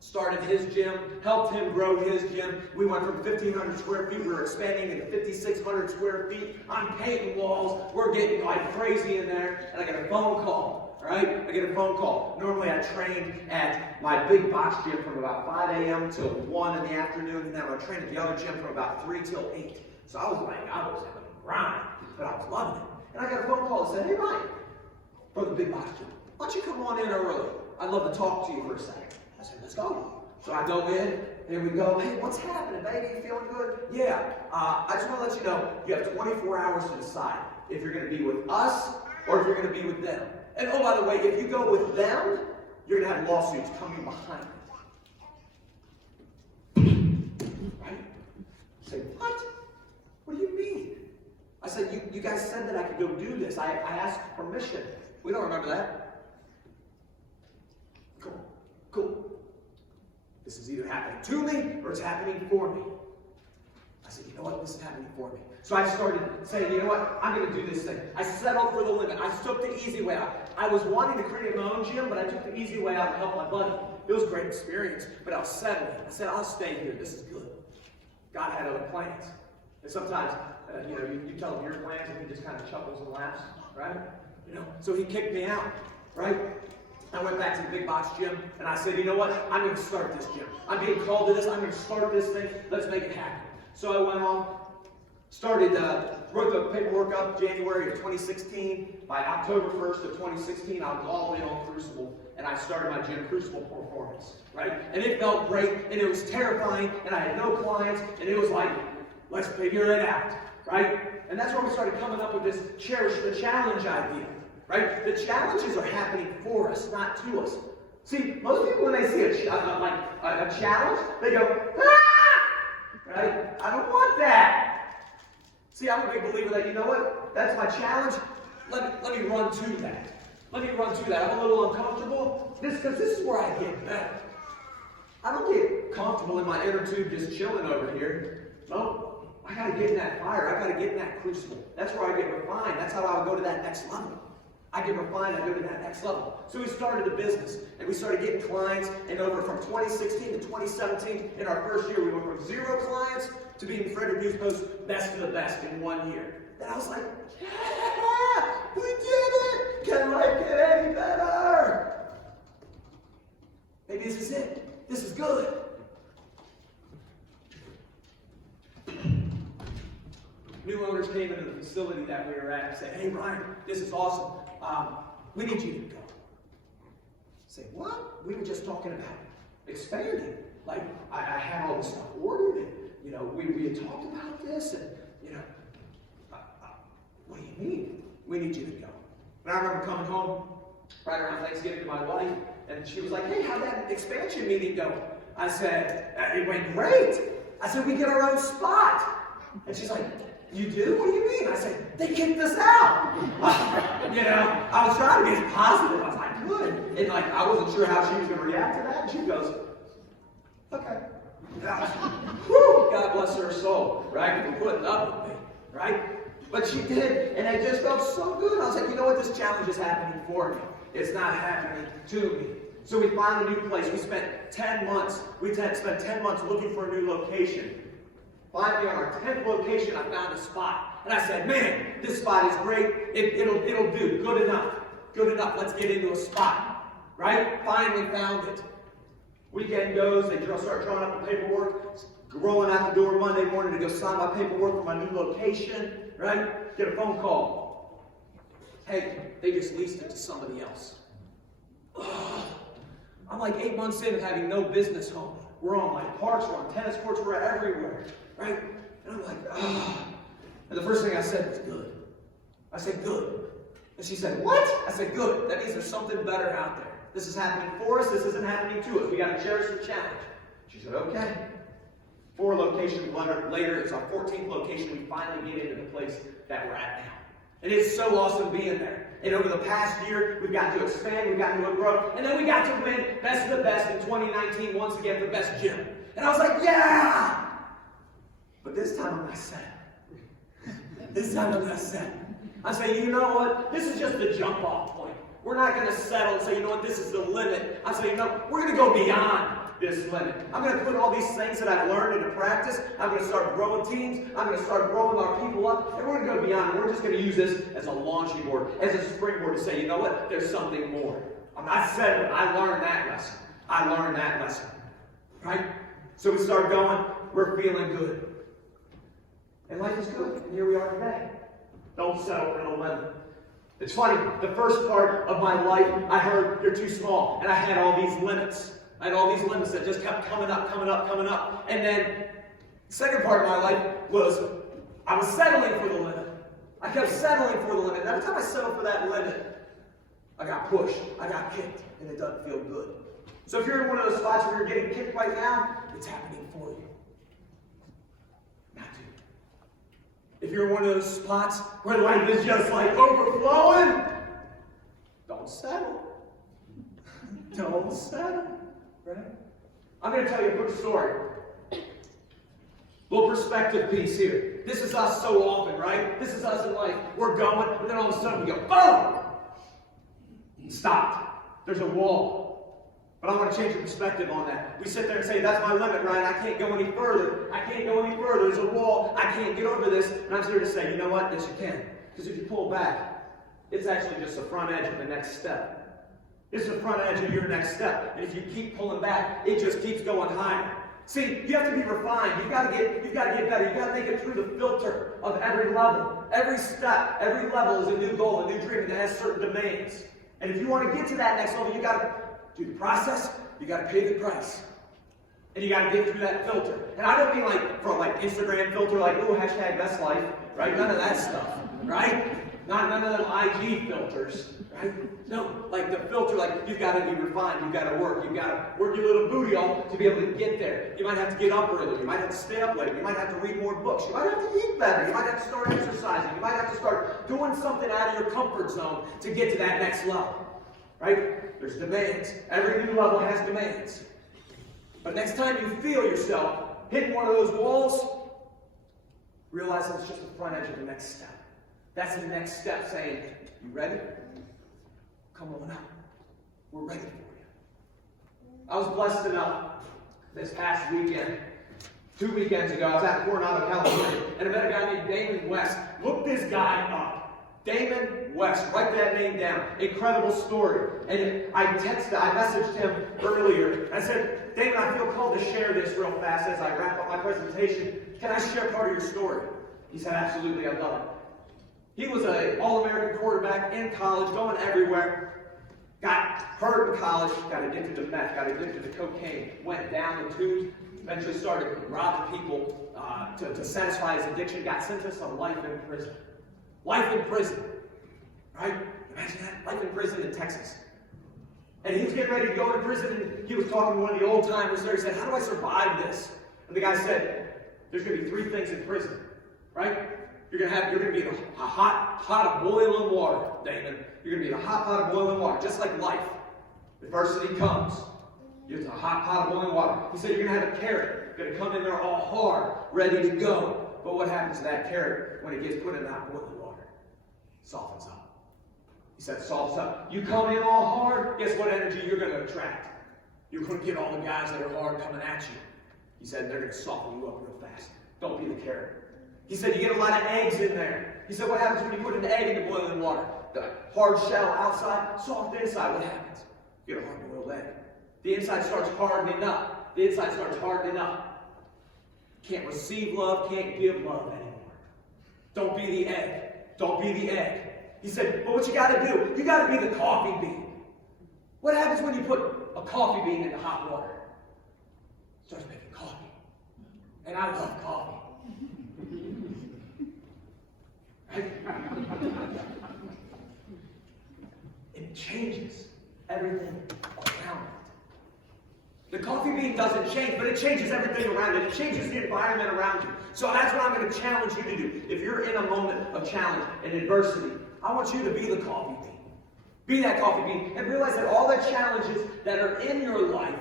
started his gym, helped him grow his gym. We went from 1,500 square feet, we were expanding into 5,600 square feet. I'm painting walls, we're getting like crazy in there, and I get a phone call. Right? I get a phone call. Normally I trained at my big box gym from about 5 a.m. till 1 in the afternoon, and then I trained at the other gym from about 3 till 8. So I was having a grind, but I was loving it. And I got a phone call that said, hey Ryan, from the big box gym, why don't you come on in early? I'd love to talk to you for a second. I said, let's go. So I go in, and we go, hey, what's happening, baby? You feeling good? Yeah. I just want to let you know, you have 24 hours to decide if you're going to be with us or if you're going to be with them. And oh, by the way, if you go with them, you're going to have lawsuits coming behind it. Right? I say, what? What do you mean? I said, you guys said that I could go do this. I asked permission. We don't remember that. Cool. This is either happening to me or it's happening for me. I said, you know what? This is happening for me. So I started saying, you know what? I'm going to do this thing. I settled for the limit. I took the easy way out. I was wanting to create my own gym, but I took the easy way out to help my buddy. It was a great experience, but I was settling. I said, I'll stay here. This is good. God had other plans. And sometimes, you tell him your plans and he just kind of chuckles and laughs, right? So he kicked me out, right? I went back to the big box gym and I said, you know what? I'm going to start this gym. I'm being called to this. I'm going to start this thing. Let's make it happen. So I went on, wrote the paperwork up January of 2016. By October 1st of 2016, I was all in on Crucible, and I started my gym, Crucible Performance, right? And it felt great, and it was terrifying, and I had no clients, and it was like, let's figure it out, right? And that's where we started coming up with this cherish the challenge idea, right? The challenges are happening for us, not to us. See, most people when they see a challenge, they go, ah! Right? I don't want that. See, I'm a big believer that, you know what? That's my challenge. Let me run to that. Let me run to that. I'm a little uncomfortable. Because this is where I get better. I don't get comfortable in my inner tube just chilling over here. No, I got to get in that fire. I got to get in that crucible. That's where I get refined. That's how I go to that next level. I get refined, I go to that next level. So we started a business, and we started getting clients, and over from 2016 to 2017, in our first year, we went from 0 clients to being Frederick Newspost's best of the best in 1 year. And I was like, yeah, we did it! Can life get any better? Maybe this is it. This is good. New owners came into the facility that we were at and said, hey, Ryan, this is awesome. We need you to go. Say, what? We were just talking about expanding. Like, I had all this stuff ordered, and, we had talked about this, and, what do you mean? We need you to go. And I remember coming home right around Thanksgiving to my wife, and she was like, hey, how'd that expansion meeting go? I said, it went great. I said, we get our own spot. And she's like, you do? What do you mean? I said, they kicked us out. I was trying to be as positive as I could. And I wasn't sure how she was going to react to that. And she goes, okay. Whew, God bless her soul, right? For putting up with me, right? But she did, and it just felt so good. I was like, you know what? This challenge is happening for me. It's not happening to me. So we found a new place. We spent 10 months. We spent 10 months looking for a new location. Finally, on our 10th location, I found a spot. And I said, man, this spot is great. It'll do. Good enough. Good enough. Let's get into a spot. Right? Finally found it. Weekend goes. They start drawing up the paperwork. Rolling out the door Monday morning to go sign my paperwork for my new location. Right? Get a phone call. Hey, they just leased it to somebody else. I'm like 8 months in of having no business home. We're on like parks, we're on tennis courts, we're everywhere. Right? And I'm like, And the first thing I said was good. I said, good. And she said, what? I said, good. That means there's something better out there. This is happening for us. This isn't happening to us. We got to cherish the challenge. She said, okay. 4 locations later, it's our 14th location. We finally get into the place that we're at now. And it's so awesome being there. And over the past year, we've got to expand, we've got to grow, and then we got to win Best of the Best in 2019, once again, the best gym. And I was like, yeah! But this time I'm not set. This time I'm not set. I say, you know what? This is just the jump off point. We're not going to settle and say, you know what, this is the limit. I say, we're going to go beyond this limit. I'm going to put all these things that I've learned into practice. I'm going to start growing teams. I'm going to start growing our people up. And we're going to go beyond. We're just going to use this as a launching board, as a springboard to say, you know what, there's something more. I'm not settling. I learned that lesson. I learned that lesson. Right? So we start going. We're feeling good. And life is good. And here we are today. Don't settle for no limit. It's funny, the first part of my life, I heard, you're too small, and I had all these limits. I had all these limits that just kept coming up, coming up, coming up. And then, the second part of my life was, I was settling for the limit. I kept settling for the limit. And every time I settled for that limit, I got pushed, I got kicked, and it doesn't feel good. So if you're in one of those spots where you're getting kicked right now, it's happening for you. Not you. If you're in one of those spots where life is just like overflowing, don't settle. Don't settle. Right? I'm going to tell you a quick story. Little perspective piece here. This is us so often, right? This is us in life. We're going, and then all of a sudden we go, boom! Stopped. There's a wall. But I want to change the perspective on that. We sit there and say, that's my limit, Ryan. I can't go any further. I can't go any further. There's a wall. I can't get over this. And I'm here to say, you know what? Yes, you can. Because if you pull back, it's actually just the front edge of the next step. It's the front edge of your next step. And if you keep pulling back, it just keeps going higher. See, you have to be refined. You've got to get better. You've got to make it through the filter of every level. Every step, every level is a new goal, a new dream, and it has certain demands. And if you want to get to that next level, you've got to do the process, you got to pay the price. And you got to get through that filter. And I don't mean like for like Instagram filter, like, ooh, hashtag best life, right? None of that stuff, right? None of them IG filters, right? No, like the filter, like you've got to be refined, you've got to work your little booty off to be able to get there. You might have to get up early, you might have to stay up late, you might have to read more books, you might have to eat better, you might have to start exercising, you might have to start doing something out of your comfort zone to get to that next level, right? There's demands. Every new level has demands. But next time you feel yourself hitting one of those walls, realize that's just the front edge of the next step. That's the next step saying, you ready? Come on up. We're ready for you. I was blessed enough this past weekend, 2 weekends ago, I was at Coronado, California, and I met a guy named Damon West. Look this guy up. Damon West, write that name down. Incredible story. And I messaged him earlier. I said, Damon, I feel called to share this real fast as I wrap up my presentation. Can I share part of your story? He said, absolutely, I'd love it. He was an All-American quarterback in college, going everywhere. Got hurt in college, got addicted to meth, got addicted to cocaine, went down the tubes, eventually started robbing people to satisfy his addiction, got sentenced to life in prison. Life in prison, right? Imagine that, life in prison in Texas. And he was getting ready to go to prison, and he was talking to one of the old timers there. He said, how do I survive this? And the guy said, there's going to be 3 things in prison, right? You're going to be in a hot pot of boiling water, Damon. You're going to be in a hot pot of boiling water, just like life. Adversity comes. It's a hot pot of boiling water. He said, you're going to have a carrot. You're going to come in there all hard, ready to go. But what happens to that carrot when it gets put in that boiling water? It softens up. He said, softens up. You come in all hard, guess what energy you're going to attract? You're going to get all the guys that are hard coming at you. He said, they're going to soften you up real fast. Don't be the carrot. He said, you get a lot of eggs in there. He said, what happens when you put an egg in the boiling water? The hard shell outside, soft inside. What happens? You get a hard-boiled egg. The inside starts hardening up. The inside starts hardening up. Can't receive love, can't give love anymore. Don't be the egg. Don't be the egg. He said, but what you got to do, you got to be the coffee bean. What happens when you put a coffee bean into hot water? It starts making coffee. And I love coffee. It changes everything around it. The coffee bean doesn't change, but it changes everything around it. It changes the environment around you. So that's what I'm going to challenge you to do. If you're in a moment of challenge and adversity, I want you to be the coffee bean. Be that coffee bean and realize that all the challenges that are in your life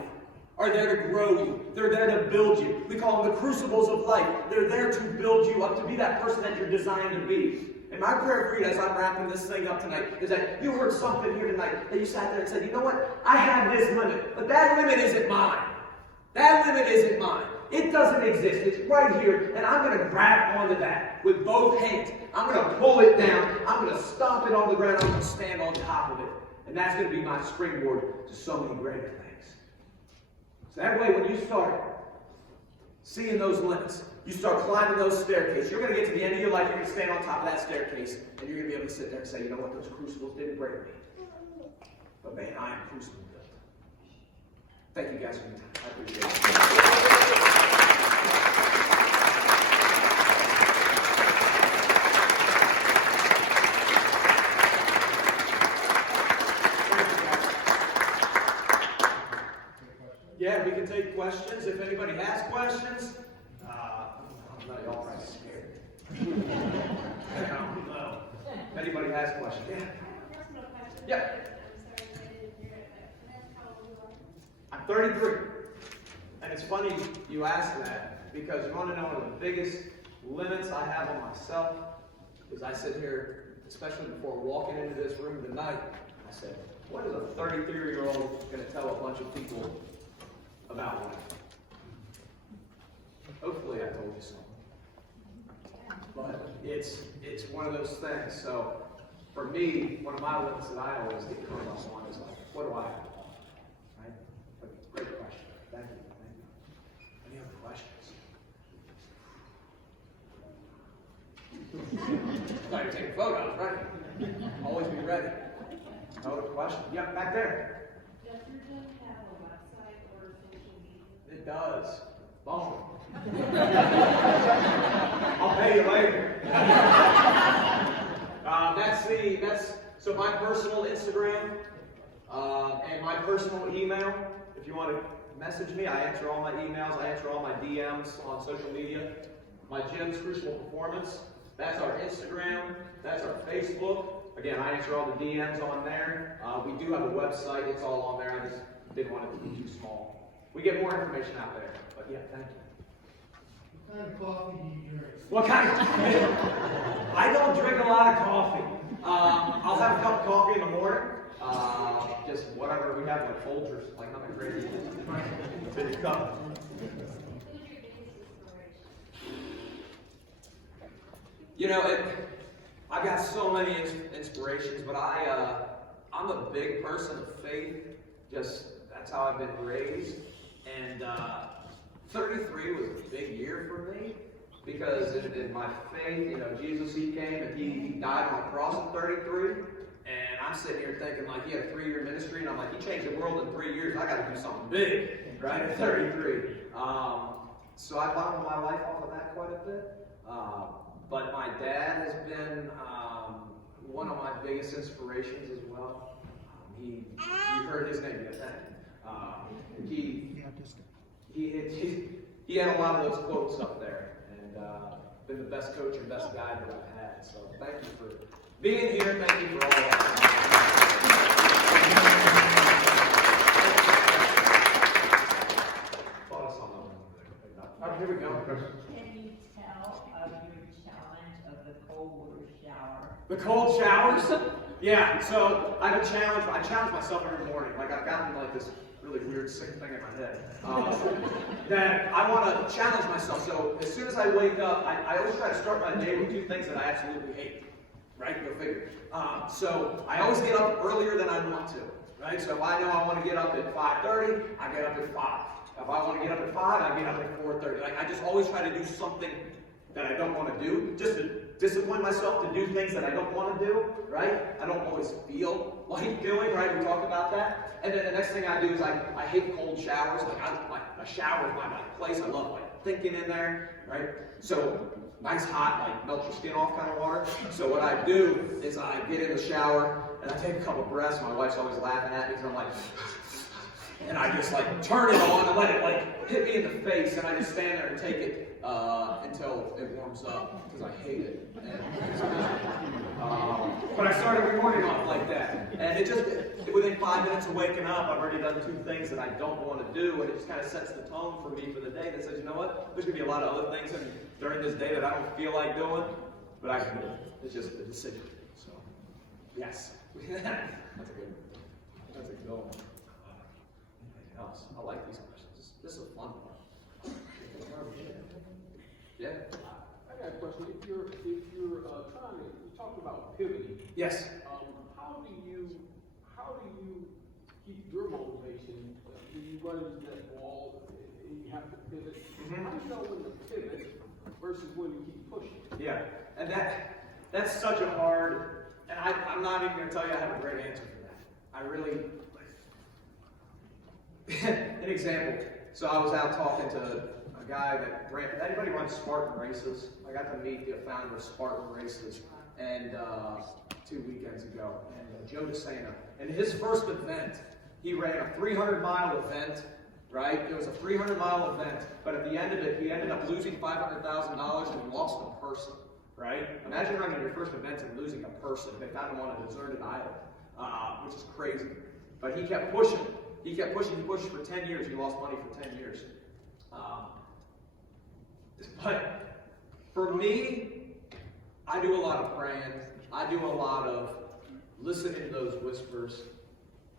are there to grow you. They're there to build you. We call them the crucibles of life. They're there to build you up to be that person that you're designed to be. And my prayer for you as I'm wrapping this thing up tonight is that you heard something here tonight that you sat there and said, you know what? I have this limit, but that limit isn't mine. That limit isn't mine. It doesn't exist. It's right here, and I'm going to grab onto that with both hands. I'm going to pull it down. I'm going to stomp it on the ground. I'm going to stand on top of it. And that's going to be my springboard to so many greater things. So that way, when you start seeing those limits. You start climbing those staircases. You're going to get to the end of your life. You're going to stand on top of that staircase, and you're going to be able to sit there and say, you know what, those crucibles didn't break me. But man, I am crucible built. Thank you guys for your time. I appreciate it. Yeah, we can take questions. If anybody has questions, I'm not all right scared. I don't know. If anybody has questions, yeah. Yeah. I'm 33. And it's funny you ask that because you want to know one of the biggest limits I have on myself is I sit here, especially before walking into this room tonight, I said, what is a 33-year-old going to tell a bunch of people about life? Hopefully I told you something. But it's one of those things. So for me, one of my limits that I always get hung up on is like, what do I have? Right? But great question. Thank you. Thank you. Any other questions? Thought you were taking photos, right? Always be ready. Another question? Yep, back there. Does your gym have a website or social media? It does. Boom. I'll pay you later. So my personal Instagram and my personal email. If you want to message me, I answer all my emails. I answer all my DMs on social media. My gym's Crucible Performance. That's our Instagram. That's our Facebook. Again, I answer all the DMs on there. We do have a website. It's all on there. I just didn't want it to be too small. We get more information out there. But yeah, thank you. What kind of coffee do you drink? What kind of I don't drink a lot of coffee. I'll have a cup of coffee in the morning. Just whatever we have, like Folgers, like nothing crazy. Big cup. Who's your biggest inspiration? You know, I've got so many inspirations, but I'm a big person of faith. Just that's how I've been raised. And 33 was a big year for me because in my faith, you know, Jesus, he came and he died on the cross at 33. And I'm sitting here thinking, like, he had a 3-year ministry, and I'm like, he changed the world in 3 years. I got to do something big, right? At 33. So I modeled my life off of that quite a bit. But my dad has been one of my biggest inspirations as well. You heard his name yet, he had a lot of those quotes up there, and been the best coach and best guide that I've had. So thank you for being here. Thank you for all that. Here we go. Can you tell of your challenge of the cold water shower? The cold showers? Yeah, so I challenge myself every morning. Like I've gotten like this really weird sick thing in my head. That I want to challenge myself. So as soon as I wake up, I always try to start my day with 2 things that I absolutely hate. Right? Go figure. So I always get up earlier than I want to. Right? So if I know I want to get up at 5:30, I get up at 5. If I want to get up at 5, I get up at 4:30. Like I just always try to do something that I don't want to do, just to discipline myself to do things that I don't want to do, right? I don't always feel like doing, right? We talked about that. And then the next thing I do is I hate cold showers. Like a shower is my place. I love like thinking in there, right? So nice hot, like melt your skin off kind of water. So what I do is I get in the shower and I take a couple breaths. My wife's always laughing at me because I'm like, and I just like turn it on and let it like hit me in the face, and I just stand there and take it until it warms up because I hate it. But I start every morning off like that, and it just within 5 minutes of waking up, I've already done 2 things that I don't want to do, and it just kind of sets the tone for me for the day. That says, you know what? There's gonna be a lot of other things during this day that I don't feel like doing, but I can do it. It's just a decision. So, yes, that's a good one. Else. I like these questions. This is a fun one. Yeah. I got a question. If you're trying to, you talked about pivoting. Yes. How do you keep your motivation? Do you run into that wall and you have to pivot. Mhm. How do you know when to pivot versus when to keep pushing? Yeah, and that's such a hard, and I'm not even going to tell you I have a great answer for that. I really, an example. So I was out talking to a guy that ran, anybody runs Spartan races? I got to meet the founder of Spartan races and 2 weekends ago, and Joe DeSena. And his first event, he ran a 300-mile event, right? It was a 300-mile event, but at the end of it, he ended up losing $500,000 and he lost a person, right? Imagine running your first event and losing a person. They found him on a deserted island, which is crazy. But he kept pushing. He kept pushing. He pushed for 10 years. He lost money for 10 years. But for me, I do a lot of praying. I do a lot of listening to those whispers.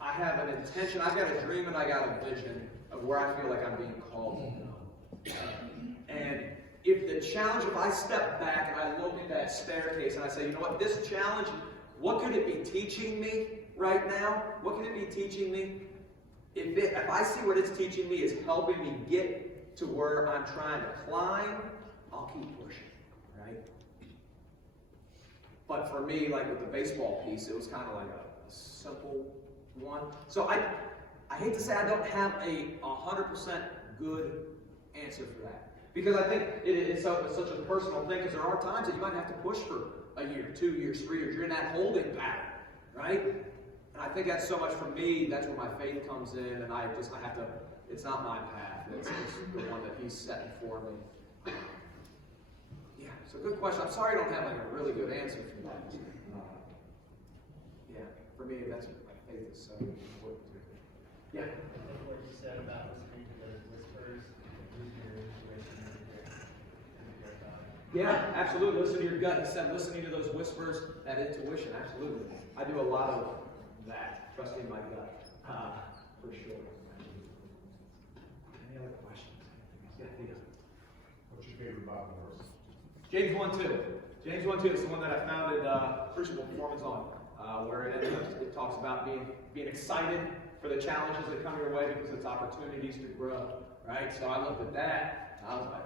I have an intention. I've got a dream and I got a vision of where I feel like I'm being called to go. And if the challenge, if I step back and I look at that staircase and I say, you know what, this challenge, what could it be teaching me right now? What can it be teaching me? If I see what it's teaching me is helping me get to where I'm trying to climb, I'll keep pushing, right? But for me, like with the baseball piece, it was kind of like a simple one. So I hate to say I don't have a 100% good answer for that. Because I think it's such a personal thing, because there are times that you might have to push for a year, 2 years, 3 years. You're in that holding pattern, right? And I think that's so much for me, that's where my faith comes in, and I have to, it's not my path, it's the one that he's setting for me. Yeah, so good question. I'm sorry I don't have like a really good answer for that. Yeah, for me, that's what my faith is so important to. Yeah. I think what you said about listening to those whispers, losing your intuition and your gut. Yeah, absolutely. Listen to your gut. He said listening to those whispers, that intuition, absolutely. I do a lot of that, trusting my gut, for sure. Any other questions? Yeah, Peter. What's your favorite Bible verse? James 1:2. James 1:2 is the one that I founded Crucible Performance on, where it talks about being excited for the challenges that come your way because it's opportunities to grow, right? So I looked at that, and I was like,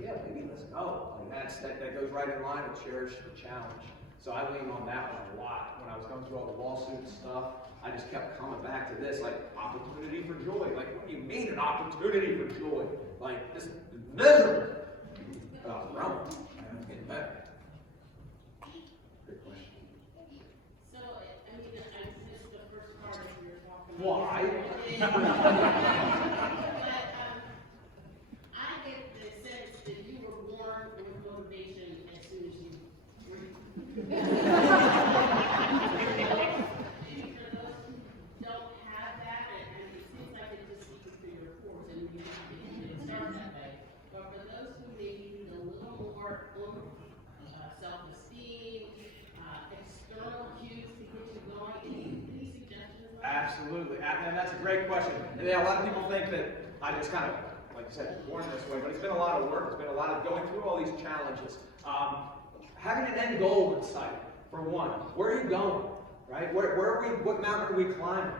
yeah, maybe let's go. Like that goes right in line with cherish the challenge. So I leaned on that one a lot. When I was going through all the lawsuit stuff, I just kept coming back to this, like, opportunity for joy. Like, what do you mean an opportunity for joy? Like, this is miserable. But I was growing. I was getting better. Great question. So, I mean, I missed the first part of your talk. Why? I get the sense that you were born with motivation as soon as you breathe. For those who don't have that, and it seems like it just speaks through your course, and you didn't start that way. But for those who maybe need a little more self-esteem, external cues to get you going, any suggestions? Absolutely, and that's a great question. And yeah, a lot of people think that I just kind of, like you said, born this way, but it's been a lot of work. It's been a lot of going through all these challenges. Having an end goal in sight, for one. Where are you going, right? Where are we? What mountain are we climbing,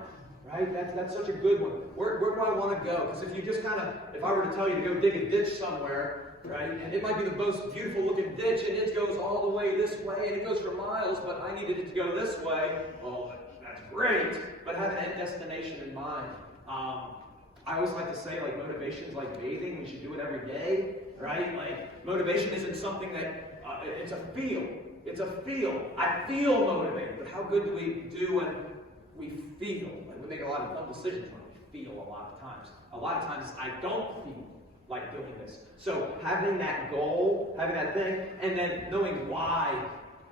right? That's such a good one. Where do I want to go? Because if you just kind of, if I were to tell you to go dig a ditch somewhere, right, and it might be the most beautiful looking ditch, and it goes all the way this way, and it goes for miles, but I needed it to go this way. Oh, that's great. But having that destination in mind. I always like to say, like, motivation is like bathing. We should do it every day, right? Like, motivation isn't something that, it's a feel. It's a feel. I feel motivated. But how good do we do when we feel? Like, we make a lot of dumb decisions when we feel a lot of times. A lot of times, I don't feel like doing this. So, having that goal, having that thing, and then knowing why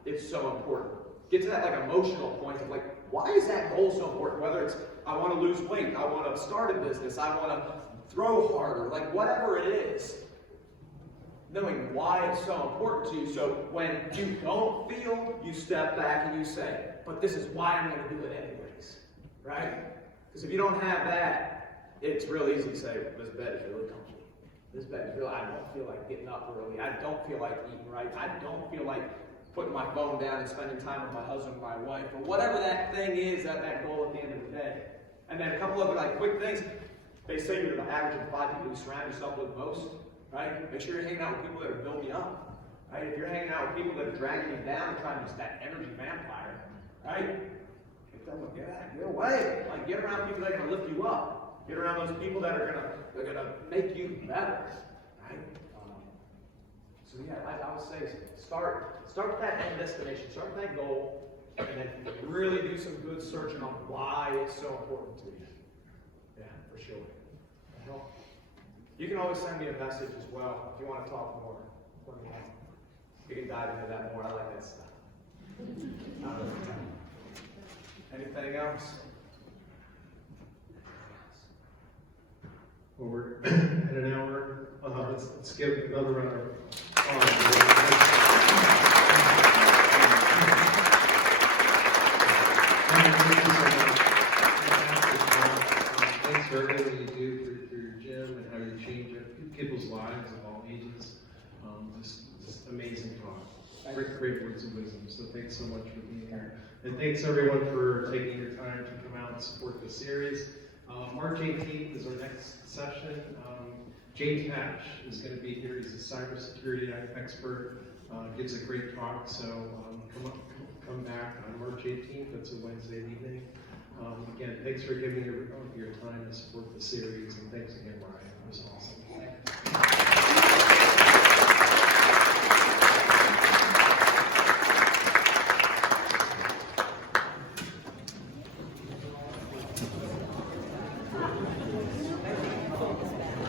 it's so important. Get to that, like, emotional point of, like, why is that goal so important? Whether it's, I want to lose weight, I want to start a business, I want to throw harder, like whatever it is, knowing why it's so important to you. So when you don't feel, you step back and you say, but this is why I'm going to do it anyways, right? Because if you don't have that, it's real easy to say, this bed is really comfortable. This bed is really, I don't feel like getting up early. I don't feel like eating right. I don't feel like putting my phone down and spending time with my husband, my wife, or whatever that thing is, that goal at the end of the day. And then a couple of like quick things. They say you're the average of 5 people you surround yourself with most, right? Make sure you're hanging out with people that are building you up, right? If you're hanging out with people that are dragging you down and trying to be that energy vampire, right? Get away. Like, get around people that are going to lift you up. Get around those people that are going to make you better, right? So yeah, I would say start with that end destination, start with that goal, and then really do some good searching on why it's so important to you. Yeah, for sure. Well, you can always send me a message as well if you want to talk more. Let me know. We can dive into that more. I like that stuff. Anything else? Well, we're at an hour. Let's give another round of applause. Thanks for everything you do for your gym and how you change people's lives of all ages. Just amazing talk. Great words of wisdom. So thanks so much for being here. And thanks everyone for taking your time to come out and support the series. March 18th is our next session. James Hatch is going to be here. He's a cybersecurity expert. Gives a great talk. So come back on March 18th. That's a Wednesday evening. Again, thanks for giving your time to support the series, and thanks again, Ryan. It was awesome.